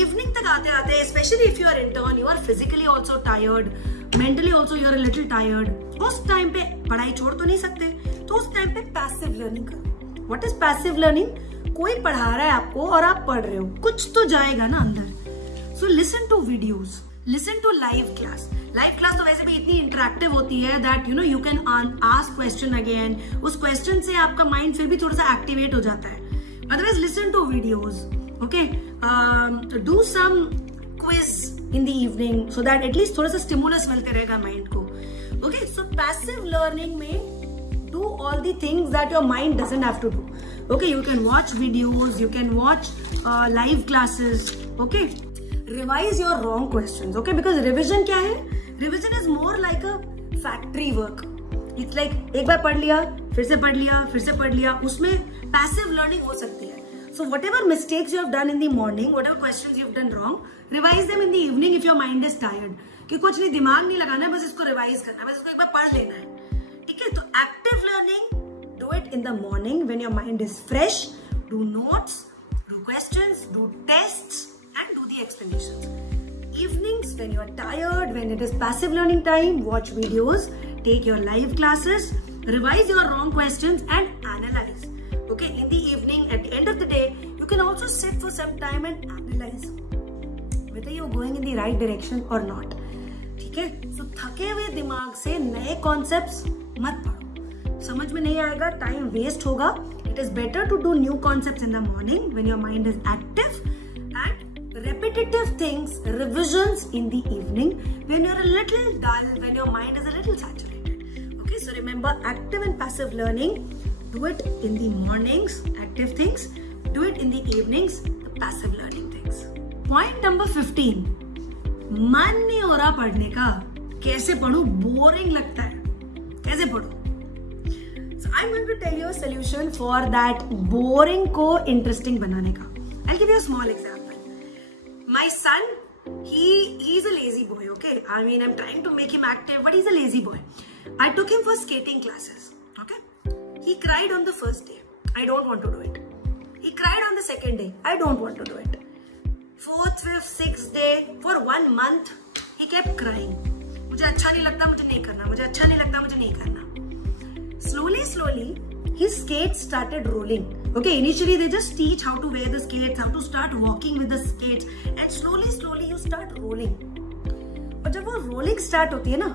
इवनिंग तक आते आते, specially if you are intern, you are physically also tired, mentally also you are a little tired, उस टाइम पे पढ़ाई छोड़ तो नहीं सकते, तो उस टाइम पे पैसिव लर्निंग करो। What is passive learning? कोई पढ़ा रहा है आपको और आप पढ़ रहे हो, कुछ तो जाएगा ना अंदर। So listen to videos, listen to live class. Live class तो वैसे भी इतनी इंटरेक्टिव होती है that you know you can ask question again, उस क्वेश्चन से आपका माइंड फिर भी थोड़ा सा एक्टिवेट हो जाता है। Otherwise listen to videos, okay, do some quiz in the evening so that at least थोड़ा सा stimulus मिलते रहेगा माइंड को, okay? So passive learning में do all the things that your mind doesn't have to do, okay? You can watch videos, you can watch live classes, okay? Revise your wrong questions, okay? Because revision क्या है? Revision is more like a factory work. It's like एक बार पढ़ लिया, फिर से पढ़ लिया, फिर से पढ़ लिया, उसमें passive learning हो सकती है। So whatever mistakes you have done in the morning, whatever questions you have done wrong, revise them in the evening if your mind is tired. कि कुछ नहीं, दिमाग नहीं लगाना है, बस इसको रिवाइज करना है, बस इसको एक बार पढ़ लेना है, ठीक है। तो active learning, do it in the morning when your mind is fresh. Do notes, do questions, do tests, and do the explanations. Evenings when you are tired, when it is passive learning time, watch videos, take your live classes, revise your wrong questions, and analyze. Okay, in the evening, at the end of the day, you can also sit for some time and analyze whether you're going in the right direction or not. ठीक है? So थके हुए दिमाग से नए concepts मत पढ़ो, समझ में नहीं आएगा, time waste होगा. It is better to do new concepts in the morning when your mind is active, and repetitive things, revisions in the evening when you're a little dull, when your mind is a little saturated. Okay, so remember, active and passive learning. Do it in the mornings, active things. Do it in the evenings, the passive learning things. Point number 15. मन नहीं हो रहा पढ़ने का, कैसे पढ़ूं? Boring लगता है, कैसे पढ़ूं? So I'm going to tell you a solution for that boring को interesting बनाने का. I'll give you a small example. My son, he's a lazy boy, okay? I mean, I'm trying to make him active, but he's a lazy boy. I took him for skating classes, okay? He cried on the first day. I don't want to do it. He cried on the second day. I don't want to do it. Fourth, fifth, sixth day, for 1 month, he kept crying. मुझे अच्छा नहीं लगता, मुझे नहीं करना, मुझे अच्छा नहीं लगता, मुझे नहीं करना. Slowly, his skates started rolling. Okay, initially they just teach how to wear the skates, how to start walking with the skates, and slowly you start rolling. और जब वो rolling start होती है ना,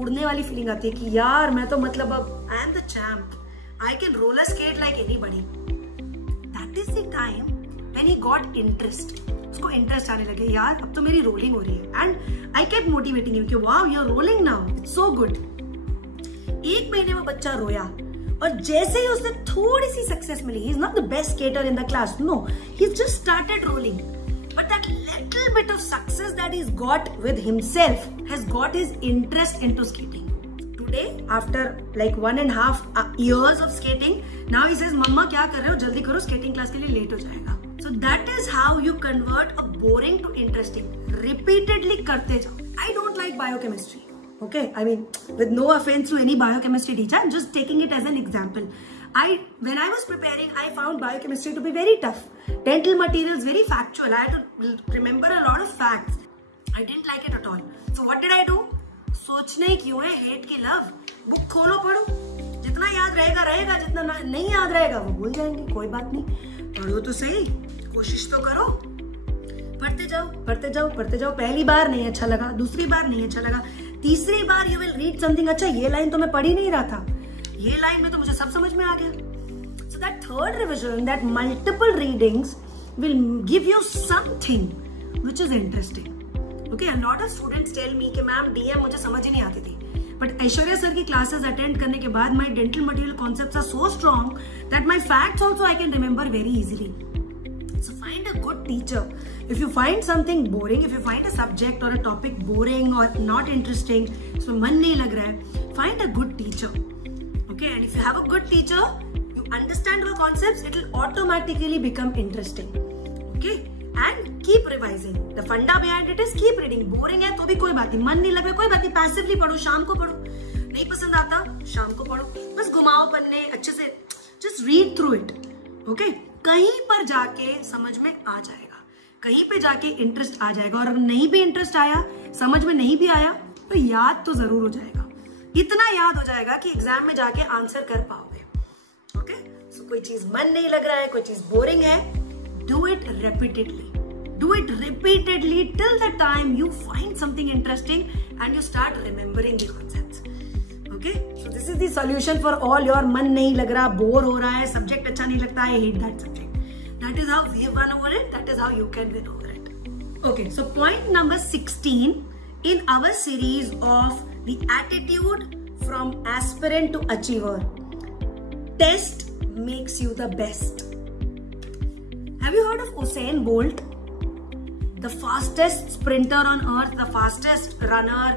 उड़ने वाली फीलिंग आती है कि यार मैं तो मतलब अब I am the champ, I can roller skate like anybody. That is the time when he got interest. उसको इंटरेस्ट आने लगे, यार अब तो मेरी रोलिंग हो रही है, and I kept motivating him कि wow you are rolling now, it's so good. 1 महीने में बच्चा रोया, और जैसे ही उसने थोड़ी सी सक्सेस मिली, he is not the best skater in the class, no, he just started rolling. But that little bit of success that he's got with himself has got his interest into skating. Today, after like 1.5 years of skating, now he says, "Mama, क्या कर रहे हो? जल्दी करो, skating class के लिए late हो जाएगा." So that is how you convert a boring to interesting. Repeatedly करते जाओ. I don't like biochemistry. Okay, I mean, with no offense to any biochemistry teacher, I'm just taking it as an example. When I was preparing, I found biochemistry to be very tough. Dental materials, very factual. I had to remember a lot of facts. I didn't like it at all. So what did I do? सोचने क्यों है, hate की love. Book खोलो, पढ़ो. जितना याद रहेगा रहेगा, जितना नहीं याद रहेगा वो भूल जाएंगे. कोई बात नहीं, पढ़ो तो सही, कोशिश तो करो. पढ़ते जाओ पढ़ते जाओ पढ़ते जाओ. पहली बार नहीं अच्छा लगा, दूसरी बार नहीं अच्छा लगा, तीसरी बार यू विल रीड समथिंग. अच्छा ये लाइन तो मैं पढ़ ही नहीं रहा था, ये लाइन में तो मुझे सब समझ में आ गया. So that third revision, that multiple readings will give you something which is interesting. Okay, a lot of students tell me कि मैम DM मुझे समझ ही नहीं आती थी. But ऐश्वर्या सर की क्लासेस अटेंड करने के बाद my dental material concepts are so strong that my facts also I can remember very easily. So find a good teacher. If you find something boring, if you find a subject or a topic boring or not interesting, इसमें मन नहीं लग रहा है, find a good teacher. Okay, and if you have a good teacher, you understand the concepts, it will automatically become interesting. Okay, and keep revising. The funda behind it is keep reading. Boring है तो भी कोई बात नहीं, मन नहीं लग रहा कोई बात नहीं, passively पढ़ो, शाम को पढ़ो. नहीं पसंद आता शाम को पढ़ो, बस घुमाओ पन्ने अच्छे से, just read through it. Okay, कहीं पर जाके समझ में आ जाएगा, कहीं पे जाके इंटरेस्ट आ जाएगा. और अगर नहीं भी इंटरेस्ट आया, समझ में नहीं भी आया, तो याद तो जरूर हो जाएगा. इतना याद हो जाएगा कि एग्जाम में जाके आंसर कर पाओगे. ओके, सो कोई चीज मन नहीं लग रहा है, कोई चीज बोरिंग है, do it repeatedly. Do it repeatedly till the time you find something interesting and you start remembering the concepts. Okay, so this is the solution for all your मन नहीं लग रहा, बोर हो रहा है, सब्जेक्ट अच्छा नहीं लगता है, I hate that subject. That is how we have won over it. That is how you can win over it. Okay, so point number 16 in our series of the attitude from aspirant to achiever. Test makes you the best. Have you heard of Usain Bolt? The fastest sprinter on earth, the fastest runner,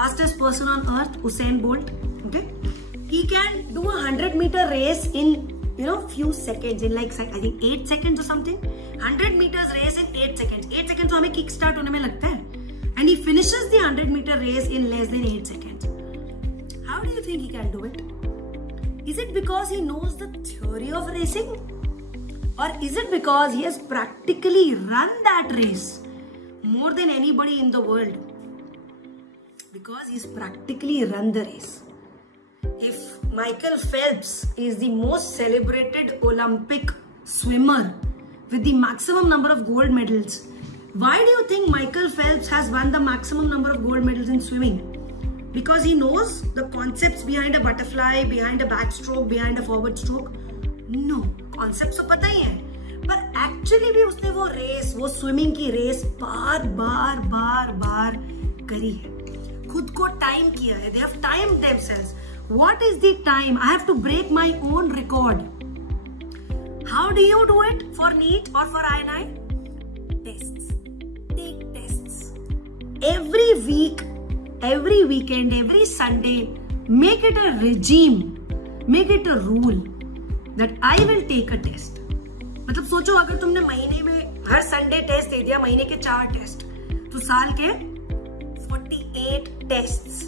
fastest person on earth, Usain Bolt. Okay, he can do a 100-meter race in few seconds, in like I think 8 seconds or something. 100 meters race in 8 seconds. 8 seconds तो हमें kick start होने में लगता है. And he finishes the 100-meter race in less than 8 seconds. How do you think he can do it? Is it because he knows the theory of racing? Or is it because he has practically run that race more than anybody in the world? Because he's practically run the race. If Michael Phelps is the most celebrated Olympic swimmer with the maximum number of gold medals, why do you think Michael Phelps has won the maximum number of gold medals in swimming? Because he knows the concepts behind a butterfly, behind a backstroke, behind a forward stroke? No, concepts तो पता ही है, पर actually भी उसने वो race, वो swimming की race बार बार करी है, खुद को टाइम किया है. They have timed themselves. What is the time? I have to break my own record. How do you do it for NEET or for INI? Tests. Take tests. Every week, every weekend, every Sunday, make it a regime. Make it a rule that I will take a test. मतलब सोचो अगर तुमने महीने में हर Sunday test दे दिया, महीने के 4 test, तो साल के 48 tests.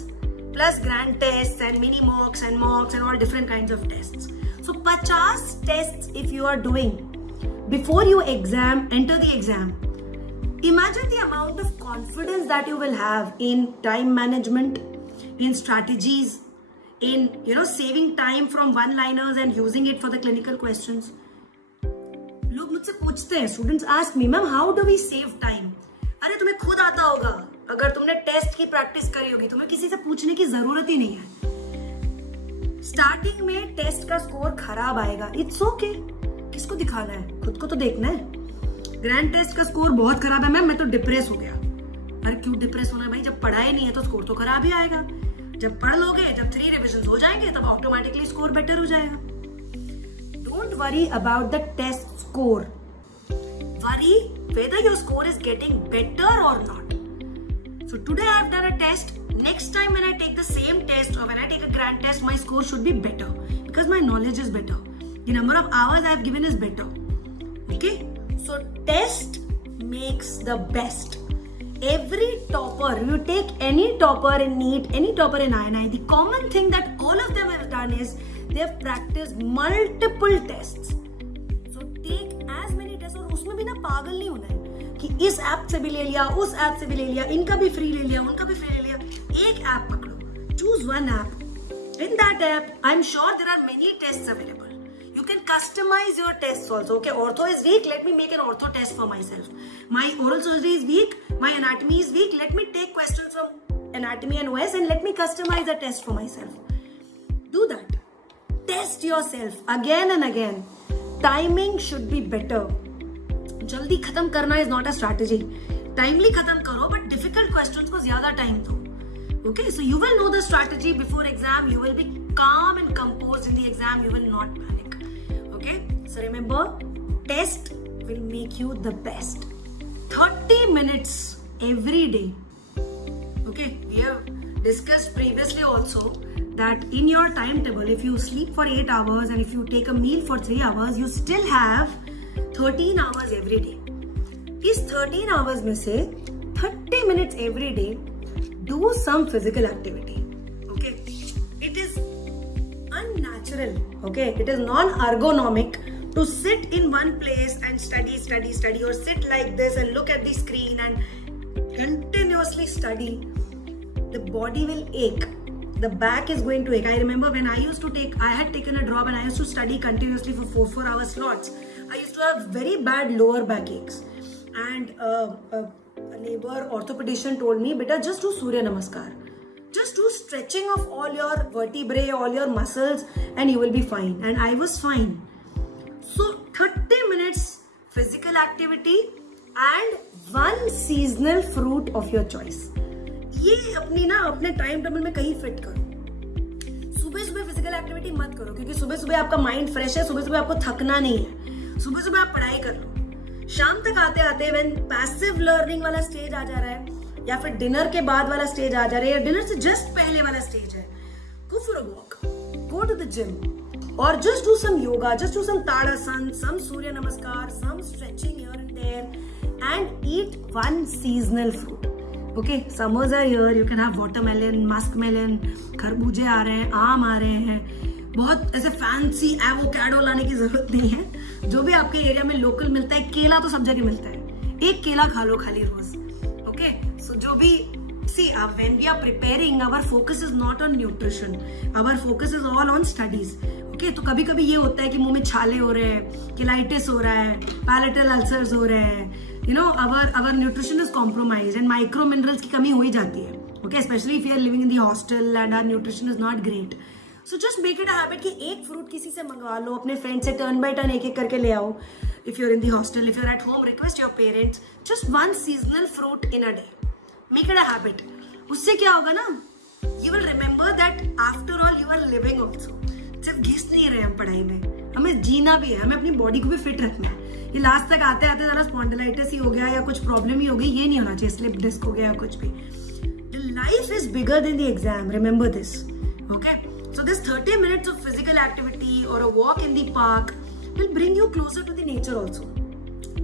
Plus grand tests and mini mocks and all different kinds of tests. So 50 tests if you are doing before you enter the exam. Imagine the amount of confidence that you will have in time management, in strategies, in saving time from one-liners and using it for the clinical questions. लोग मुझसे पूछते हैं, students ask me, ma'am, how do we save time? अरे तुम्हें खुद आता होगा, अगर तुमने टेस्ट की प्रैक्टिस करी होगी, तुम्हें किसी से पूछने की जरूरत ही नहीं है. स्टार्टिंग में टेस्ट का स्कोर खराब आएगा, इट्स ओके. किसको दिखाना है, खुद को तो देखना है. ग्रैंड टेस्ट का स्कोर बहुत खराब है मैम, मैं तो डिप्रेस हो गया. अरे क्यों डिप्रेस होना है भाई, जब पढ़ाई नहीं है तो स्कोर तो खराब ही आएगा. जब पढ़ लोगे, जब 3 रिविजन हो जाएंगे, तब ऑटोमेटिकली स्कोर बेटर हो जाएगा. Don't worry about the test score, worry whether your score is getting better or not. So today I have done a test. Next time when I take the same test or when I take a grand test, my score should be better because my knowledge is better. The number of hours I have given is better. Okay? So test makes the best. Every topper, you take any topper in NEET, any topper in INI, the common thing that all of them have done is they have practiced multiple tests. So take as many tests. और उसमें भी ना पागल नहीं होना है. कि इस ऐप से भी ले लिया, उस ऐप से भी ले लिया, इनका भी फ्री ले लिया, उनका भी फ्री ले लिया. एक ऐप पकड़ो, choose one app. In that app, I'm sure there are many tests available. You can customize your tests also. Okay, ortho is weak. Let me make an ortho test for myself. My oral surgery is weak. My anatomy is weak. Let me take questions from anatomy and OS and let me customize a test for myself. Do that. Test yourself again and again. Timing should be better. जल्दी खत्म करना is not a strategy. Timely खत्म करो, but difficult questions को ज़्यादा time दो. Okay, so you will know the strategy before exam. You will be calm and composed in the exam. You will not panic. Okay, so remember, test will make you the best. 30 minutes every day. Okay, we have discussed previously also that in your timetable, if you sleep for 8 hours and if you take a meal for 3 hours, you still have 13 hours every day. These 13 hours में से 30 minutes every day do some physical activity. Okay, it is unnatural. Okay, it is non-ergonomic to sit in one place and study, or sit like this and look at the screen and continuously study. The body will ache. The back is going to ache. I remember when I had taken a drop and I used to study continuously for 4 hour slots. I used to have very bad lower back aches, and a neighbor orthopedician told me, beta, just do Surya Namaskar. Just do stretching of all your vertebrae, all your muscles, and you will be fine. And I was fine. So 30 minutes physical activity and one seasonal fruit of your choice. ये अपने time table में कहीं fit करो. सुबह physical activity मत करो, क्योंकि सुबह आपका माइंड फ्रेश है, सुबह आपको थकना नहीं है. सुबह आप पढ़ाई कर लो. शाम तक आते आते व्हेन पैसिव लर्निंग वाला स्टेज आ जा रहा है, या फिर डिनर के बाद वाला स्टेज आ जा रहा है, या डिनर से जस्ट पहले वाला स्टेज है, go for a walk, go to the gym, or just do some yoga, just do some Tadasan, some Surya Namaskar, some stretching here and there, and eat one seasonal fruit. Okay, summers are here, you can have watermelon, muskmelon, खरबूजे आ रहे हैं, आम आ रहे हैं. बहुत ऐसे fancy avocado लाने की जरूरत नहीं है. जो भी आपके एरिया में लोकल मिलता है, केला तो सब जगह मिलता है, एक केला खा लो खाली रोज. ओके, सो जो भी see when we are preparing, our focus is not on nutrition, our focus is all on studies. Okay, तो कभी कभी ये होता है कि मुंह में छाले हो रहे हैं, किलाइटिस हो रहा है, पैलेटल अल्सर्स हो रहे हैं, you know, our nutrition is compromised and micro minerals की कमी हो ही जाती है. Okay, especially if you are living in the hostel and our nutrition is not great. So just make it a habit कि एक फ्रूट किसी से मंगवा लो, अपने फ्रेंड से टर्न बाय टर्न एक करके ले आओ. If you're in the hostel, if you're at home, request your parents, just one seasonal fruit in a day. Make it a habit. उससे क्या होगा ना, you will remember that after all you are living also. सिर्फ घिस नहीं रहे हम पढ़ाई में, हमें जीना भी है, हमें अपनी बॉडी को भी फिट रखना है. ये लास्ट तक आते आते जरा स्पॉन्डिलाइटिस ही हो गया या कुछ प्रॉब्लम ही हो गई, ये नहीं होना चाहिए, स्लिप डिस्क हो गया या कुछ भी. The life is bigger than the exam. Remember this. Okay. So this 30 minutes of physical activity or a walk in the park will bring you closer to the nature also.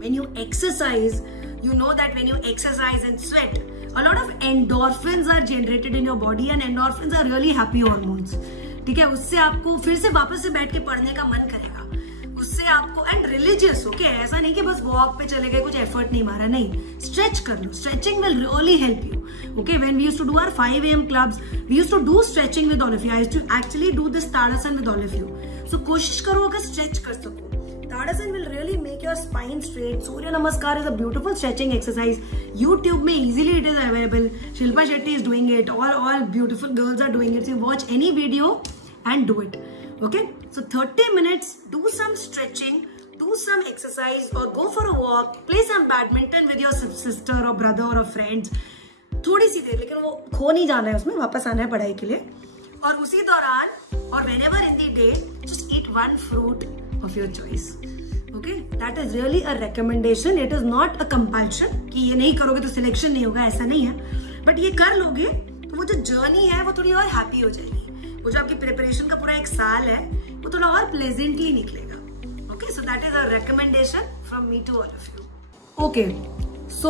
When you exercise, you know that when you exercise and sweat, a lot of endorphins are generated in your body, and endorphins are really happy hormones. ठीक है, उससे आपको फिर से वापस से बैठ के पढ़ने का मन करेगा. उससे आपको, एंड रिलीजियस, ओके, ऐसा नहीं कि बस वॉक पे चले गए, कुछ एफर्ट नहीं मारा, नहीं, स्ट्रेच कर लो. Stretching will really help you. Okay, when we used to do our 5 AM clubs, we used to do stretching with all of you. I used to actually do this Tadasan with all of you. So कोशिश करो अगर stretch कर सको. Tadasan will really make your spine straight. Surya Namaskar is a beautiful stretching exercise. YouTube में easily it is available. Shilpa Shetty is doing it. All beautiful girls are doing it. So watch any video and do it. Okay, so 30 minutes, do some stretching, do some exercise, or go for a walk, play some badminton with your sister or brother or friends. थोड़ी सी देर, लेकिन वो खो नहीं जाना है, उसमें वापस आना है पढ़ाई के लिए. और उसी दौरान, और whenever in the day, just eat one fruit of your choice. Okay, that is really a recommendation. It is not a compulsion कि ये नहीं करोगे तो सिलेक्शन नहीं होगा, ऐसा नहीं है. बट ये कर लोगे तो वो जो जर्नी है वो थोड़ी और हैप्पी हो जाएगी. वो जो आपकी प्रिपरेशन का पूरा एक साल है वो थोड़ा और प्लेजेंटली निकलेगा. Okay, so that is a recommendation from me to all of you. Okay. So,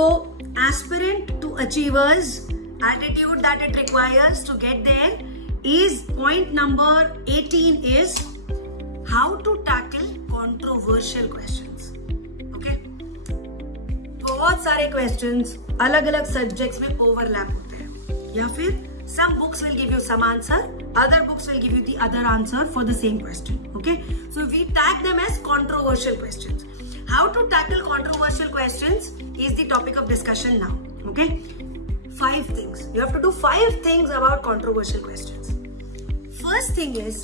aspirant to achievers, attitude that it requires to get there is point number 18 is how to tackle controversial questions. Okay. तो बहुत सारे questions अलग अलग subjects में overlap होते हैं, या फिर some books will give you some answer, other books will give you the other answer for the same question. Okay, so we tag them as controversial questions. How to tackle controversial questions is the topic of discussion now. Okay, 5 things you have to do. 5 things about controversial questions. First thing is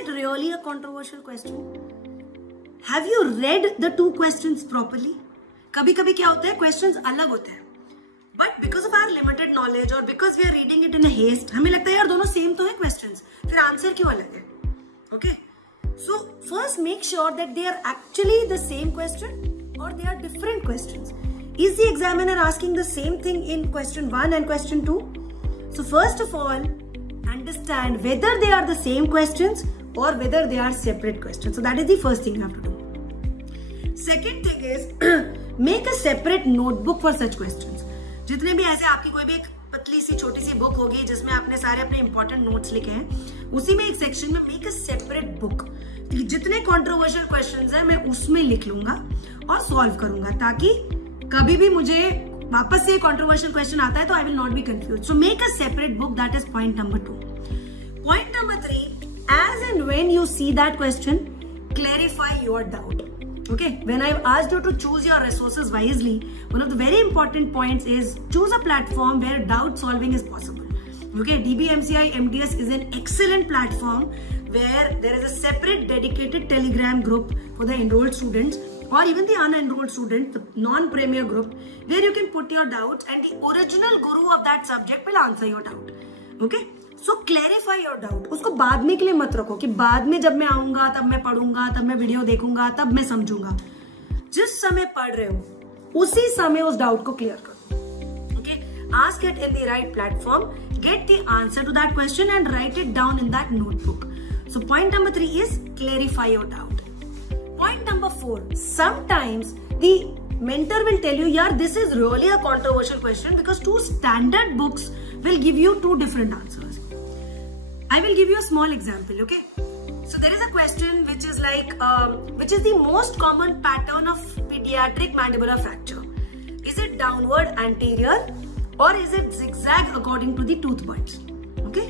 it really a controversial question? Have you read the 2 questions properly? कभी कभी क्या होता है, questions अलग होते हैं, but because of our limited knowledge और because we are reading it in haste, हमें लगता है यार दोनों सेम तो है क्वेश्चंस, फिर आंसर क्यों अलग है? Okay, so first make sure that they are actually the same question और they are different questions. Is the examiner asking the same thing in question 1 and question 2? So first of all understand whether they are the same questions or whether they are separate questions. So that is the first thing you have to do. Second thing is make a separate notebook for such questions. जितने भी ऐसे आपकी कोई भी एक पतली सी छोटी सी book होगी जिसमें आपने सारे अपने इंपॉर्टेंट नोट्स लिखे हैं, उसी में एक सेक्शन में मेक अ सेपरेट बुक. जितने कंट्रोवर्शियल क्वेश्चंस हैं मैं उसमें लिख लूंगा और सॉल्व करूंगा, ताकि कभी भी मुझे वापस से कंट्रोवर्शियल क्वेश्चन आता है तो I will not be confuse. So make a separate book. That is point number 2. Point number 3, as and when you see that question, clarify your doubt. Okay, when I've asked you to choose your resources wisely, one of the very important points is choose a platform where doubt solving is possible. Okay, DBMCI MDS is an excellent platform where there is a separate dedicated Telegram group for the enrolled students or even the unenrolled students, the non-premier group, where you can put your doubts and the original guru of that subject will answer your doubt. Okay, so clarify your doubt. उसको बाद में के लिए मत रखो कि बाद में जब मैं आऊंगा तब मैं पढ़ूंगा, तब मैं वीडियो देखूंगा, तब मैं समझूंगा. जिस समय पढ़ रहे हो उसी समय उस डाउट को क्लियर करो. Okay, ask it in the right platform, get the answer to that question and write it down in that notebook. So point number 3 is clarify your doubt. Point number 4, sometimes the mentor will tell you, yeah, this is really a controversial question because 2 standard books will give you 2 different answers. I will give you a small example, okay? So there is a question which is like, which is the most common pattern of pediatric mandibular fracture? Is it downward anterior or is it zigzag according to the tooth buds? Okay?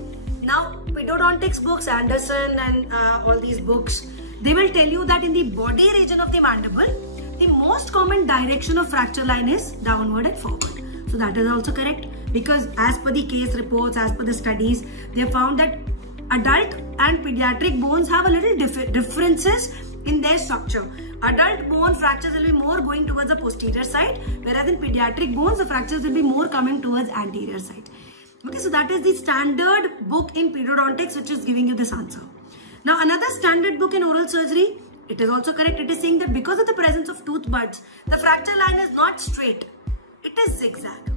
Now, pedodontics books, Anderson and all these books, they will tell you that in the body region of the mandible, the most common direction of fracture line is downward and forward. So that is also correct, because as per the case reports, as per the studies, they have found that adult and pediatric bones have a little differences in their structure. Adult bone fractures will be more going towards the posterior side, whereas in pediatric bones, the fractures will be more coming towards anterior side. Okay, so that is the standard book in pedodontics which is giving you this answer. Now, another standard book in oral surgery, it is also correct. It is saying that because of the presence of tooth buds, the fracture line is not straight. It is zigzag.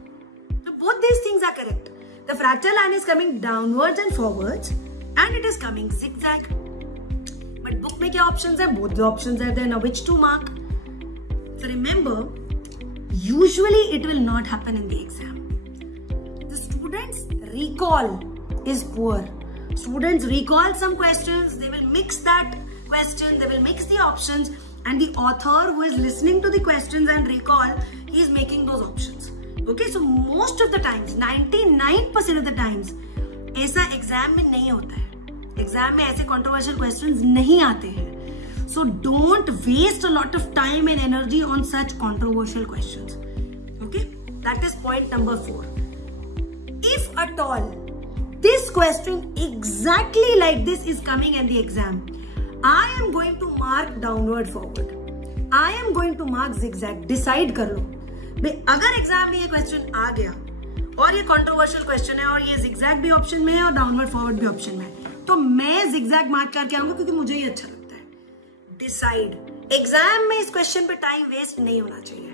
So both these things are correct. The fracture line is coming downwards and forwards, and it is coming zigzag. But book में क्या options है? Both the options are there. Now which to mark? So remember, usually it will not happen in the exam. The students' recall is poor. Students recall some questions, they will mix that question, they will mix the options, and the author who is listening to the questions and recall, he is making those options. Okay, so most of the times, 99% of the times, ऐसा exam में नहीं होता है. Exam में ऐसे controversial questions नहीं आते हैं. So don't waste a lot of time and energy on such controversial questions. Okay, that is point number 4. If at all this question exactly like this is coming in the exam, I am going to mark downward forward, I am going to mark zigzag. Decide कर लो अगर exam में ये question आ गया और ये controversial question है और ये जिगजैग भी ऑप्शन में है और डाउनवर्ड फॉरवर्ड भी ऑप्शन में है, तो मैं जिगजैग मार्क करके आऊंगा क्योंकि मुझे ये अच्छा लगता है. डिसाइड. एग्जाम में इस क्वेश्चन पे टाइम वेस्ट नहीं होना चाहिए.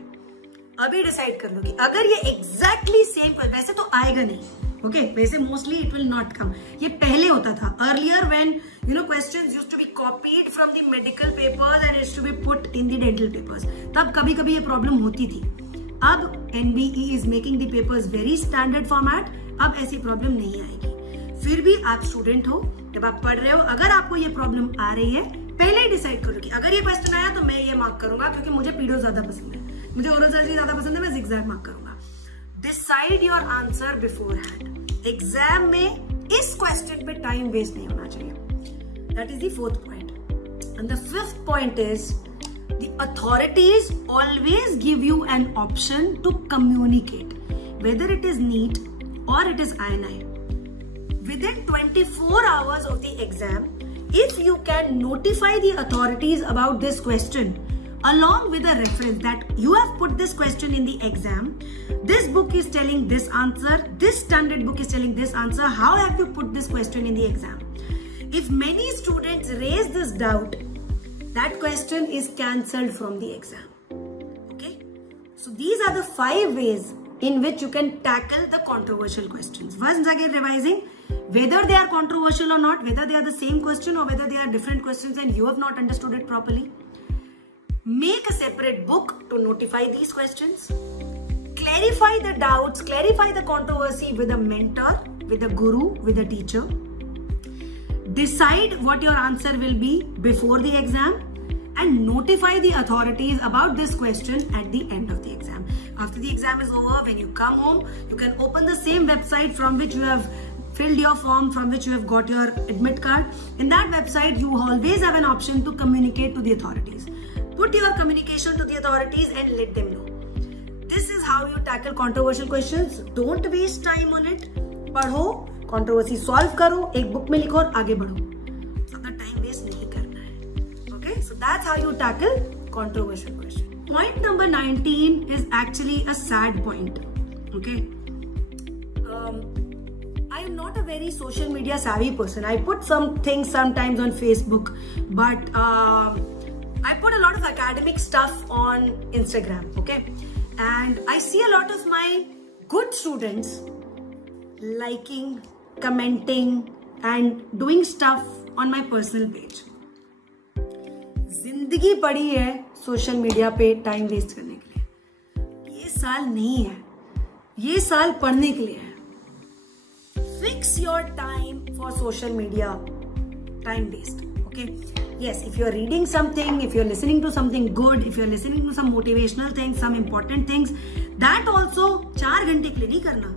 अभी डिसाइड कर लो कि अगर ये एग्जैक्टली सेम, वैसे तो आएगा नहीं. ओके, वैसे mostly it will not come. ये पहले होता था earlier when you know questions used to be copied from the medical papers and used to be put in the dental papers. तब कभी कभी ये प्रॉब्लम होती थी. अब NBE is making the papers very standard format. अब ऐसी problem नहीं आएगी. फिर भी आप स्टूडेंट हो, जब आप पढ़ रहे हो, अगर आपको ये प्रॉब्लम आ रही है, पहले ही डिसाइड करो कि अगर ये क्वेश्चन आया तो मैं ये मार्क करूंगा क्योंकि मुझे पीडीओ ज्यादा पसंद है. मुझे ओरल सर्जरी ज्यादा पसंद है, मैं zigzag मार्क करूंगा. Decide your answer beforehand. Exam में इस क्वेश्चन पे टाइम वेस्ट नहीं होना चाहिए. That is the fourth point. And the fifth point is the authorities always give you an option to communicate, whether it is NEET or it is INI. Within 24 hours of the exam, if you can notify the authorities about this question along with a reference that you have put this question in the exam, this book is telling this answer, this standard book is telling this answer, how have you put this question in the exam? If many students raise this doubt, that question is cancelled from the exam. Okay? So these are the 5 ways in which you can tackle the controversial questions. Once again revising, whether they are controversial or not, whether they are the same question or whether they are different questions and you have not understood it properly, make a separate book to notify these questions. Clarify the doubts, clarify the controversy with a mentor, with a guru, with a teacher. Decide what your answer will be before the exam and notify the authorities about this question at the end of the exam. After the exam is over, when you come home, you can open the same website from which you have filled your form, from which you have got your admit card. In that website, you always have an option to communicate to the authorities. Put your communication to the authorities and let them know. This is how you tackle controversial questions. Don't waste time on it. पढ़ो, controversy solve करो, एक book में लिखो और आगे बढ़ो. अपना time waste नहीं करना है. Okay, so that's how you tackle controversial question. Point number 19 is actually a sad point. Okay, I am not a very social media savvy person. I put some things sometimes on Facebook, but I put a lot of academic stuff on Instagram. Okay. And I see a lot of my good students liking, commenting and doing stuff on my personal page. जिंदगी पड़ी है social media पे time waste करने के लिए. ये साल नहीं है, ये साल पढ़ने के लिए है. Fix your time for social media time waste. Okay. Yes, if you're reading something, if you're listening to something good, if you're listening to some motivational things, some important things, that also 4 घंटे के लिए नहीं करना.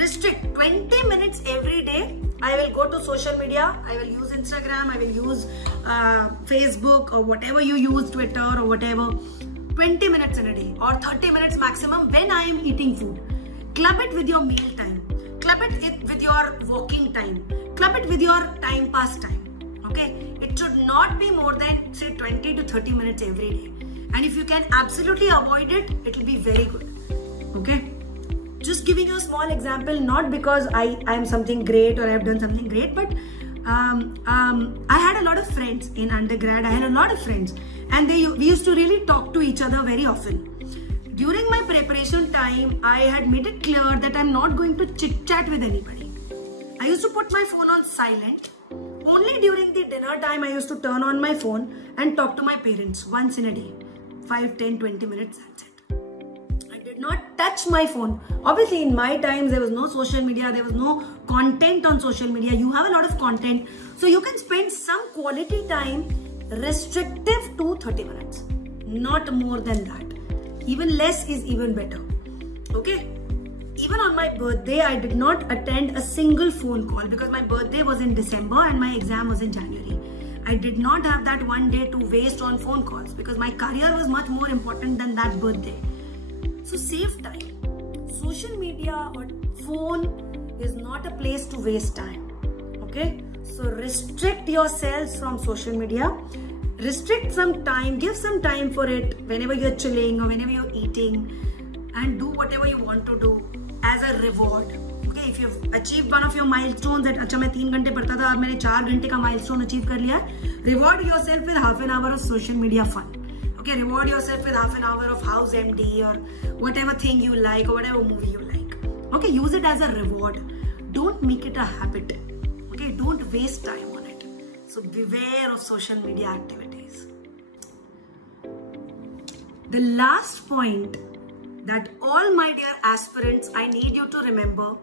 Restrict 20 minutes every day. I will go to social media. I will use Instagram. I will use Facebook or whatever you use, Twitter or whatever. 20 minutes in a day or 30 minutes maximum when I am eating food. Club it with your meal time. Club it with your walking time. Club it with your time pass time. Okay? It should not be more than say 20 to 30 minutes every day. And if you can absolutely avoid it, it will be very good. Okay? Just giving you a small example, not because I am something great or I have done something great, but I had a lot of friends in undergrad. I had a lot of friends and we used to really talk to each other very often. During my preparation time, I had made it clear that I'm not going to chit chat with anybody. I used to put my phone on silent. Only during the dinner time, I used to turn on my phone and talk to my parents once in a day. 5, 10, 20 minutes, that's it. I did not touch my phone. Obviously, in my times, there was no social media. There was no content on social media. You have a lot of content. So you can spend some quality time restrictive to 30 minutes. Not more than that. Even less is even better. Okay? Even on my birthday, I did not attend a single phone call because my birthday was in December and my exam was in January. I did not have that one day to waste on phone calls because my career was much more important than that birthday. So save time. Social media or phone is not a place to waste time. Okay? So restrict yourselves from social media. Restrict some time, give some time for it whenever you're chilling or whenever you're eating, and do whatever you want to do as a reward. Okay, if you've achieved one of your milestones that अच्छा मैं 3 घंटे पढ़ता था, अब मैंने 4 घंटे का milestone achieve कर लिया, reward yourself with half an hour of social media fun. Okay, reward yourself with half an hour of House MD or whatever thing you like or whatever movie you like. Okay, use it as a reward. Don't make it a habit. Okay, don't waste time on it. So beware of social media activities. The last point that all my dear aspirants, I need you to remember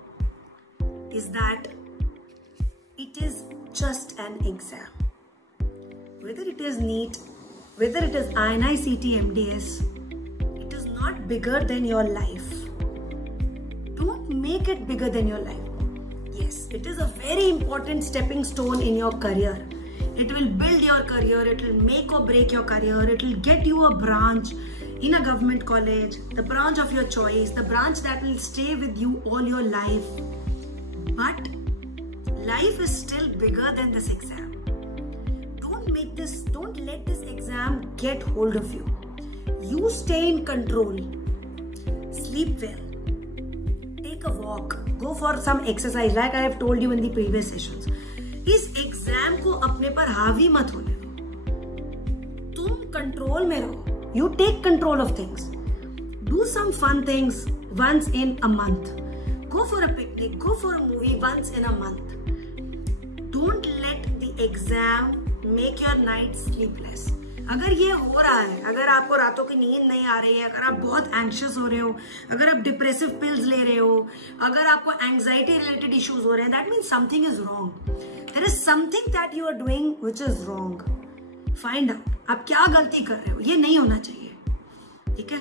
is that it is just an exam. Whether it is NEET, whether it is INI CT MDS, it is not bigger than your life. Don't make it bigger than your life. Yes, it is a very important stepping stone in your career. It will build your career, it will make or break your career, it will get you a branch in a government college, the branch of your choice, the branch that will stay with you all your life. But life is still bigger than this exam. Don't let this exam get hold of you. You stay in control. Sleep well. Take a walk. Go for some exercise like I have told you in the previous sessions. इस exam को अपने पर हावी मत होने दो. तुम control में रहो. You take control of things. Do some fun things once in a month. Go for a picnic. Go for a movie once in a month. Don't let the exam make your night sleepless. अगर ये हो रहा है, अगर आपको रातों की नींद नहीं आ रही है, अगर आप बहुत एंग्शियस हो रहे हो, अगर आप डिप्रेसिव पिल्स ले रहे हो, अगर आपको एंग्जाइटी रिलेटेड इश्यूज हो रहे हैं, that means something is wrong. There is something that you are doing which is wrong. Find out आप क्या गलती कर रहे हो. ये नहीं होना चाहिए. ठीक है.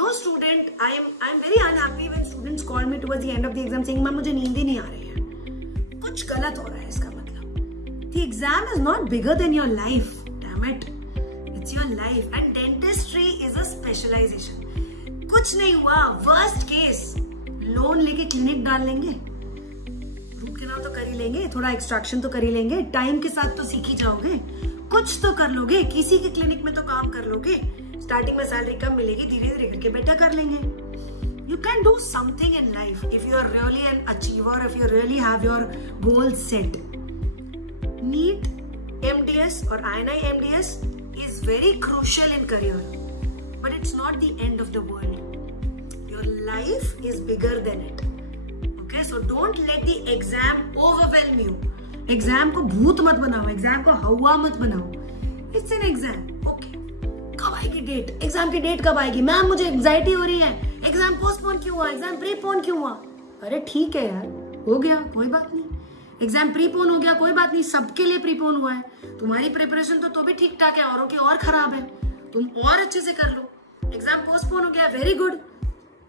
No student, I am very unhappy when students call me towards the end of the exam saying ma'am मुझे नींद ही नहीं आ रही है. कुछ गलत हो रहा है. इसका मतलब the exam is not bigger than your life. Damn it, it's your life. And dentistry is a specialization. कुछ नहीं हुआ, worst case लोन लेके क्लिनिक डाल लेंगे, रूट कैनाल तो कर ही लेंगे, थोड़ा एक्सट्रैक्शन तो कर ही लेंगे, टाइम के साथ तो सीख ही जाओगे, कुछ तो कर लोगे, किसी के क्लिनिक में तो काम कर लोगे. स्टार्टिंग में सैलरी कम मिलेगी, धीरे धीरे करके बेटर कर लेंगे. You can do something in life if you are really an achiever, if you really have your goals set. NEET, MDS or INI MDS is very crucial in career, but it's not the end of the world. Your life is bigger than it. Okay, so don't let the exam overwhelm you. Exam को भूत मत बनाओ, exam को हवा मत बनाओ. It's an exam. Okay. कब आएगी डेट? एग्जाम की डेट कब आएगी? मैम मुझे एंग्जाइटी हो रही है, एग्जाम पोस्टपोन क्यों हुआ, एग्जाम प्रीपोन क्यों हुआ? अरे ठीक है यार, हो गया, कोई बात नहीं. एग्जाम प्रीपोन हो गया, कोई बात नहीं, सबके लिए प्रीपोन हुआ है. तुम्हारी प्रिपरेशन तो भी ठीक ठाक है, औरों की और खराब है, तुम और अच्छे से कर लो. एग्जाम पोस्टपोन हो गया, वेरी गुड,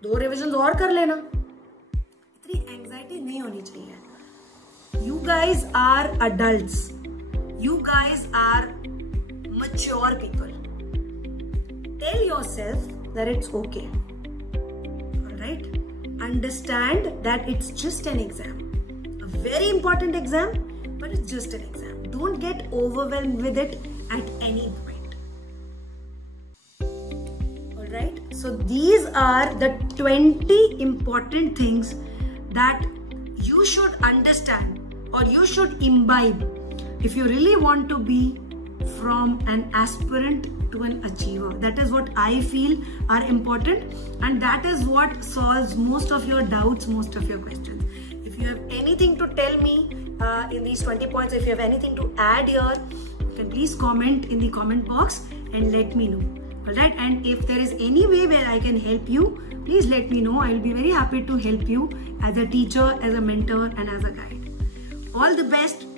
2 रिविजन और कर लेना. इतनी एंग्जाइटी नहीं होनी चाहिए. You guys are adults, you guys are mature people. Tell yourself that it's okay. Alright? Understand that it's just an exam. A very important exam, but it's just an exam. Don't get overwhelmed with it at any point. Alright? So these are the 20 important things that you should understand or you should imbibe if you really want to be from an aspirant to an achiever. That is what I feel are important, and that is what solves most of your doubts, most of your questions. If you have anything to tell me in these 20 points, if you have anything to add here, you can please comment in the comment box and let me know. Alright, and if there is any way where I can help you, please let me know. I will be very happy to help you as a teacher, as a mentor and as a guide. All the best.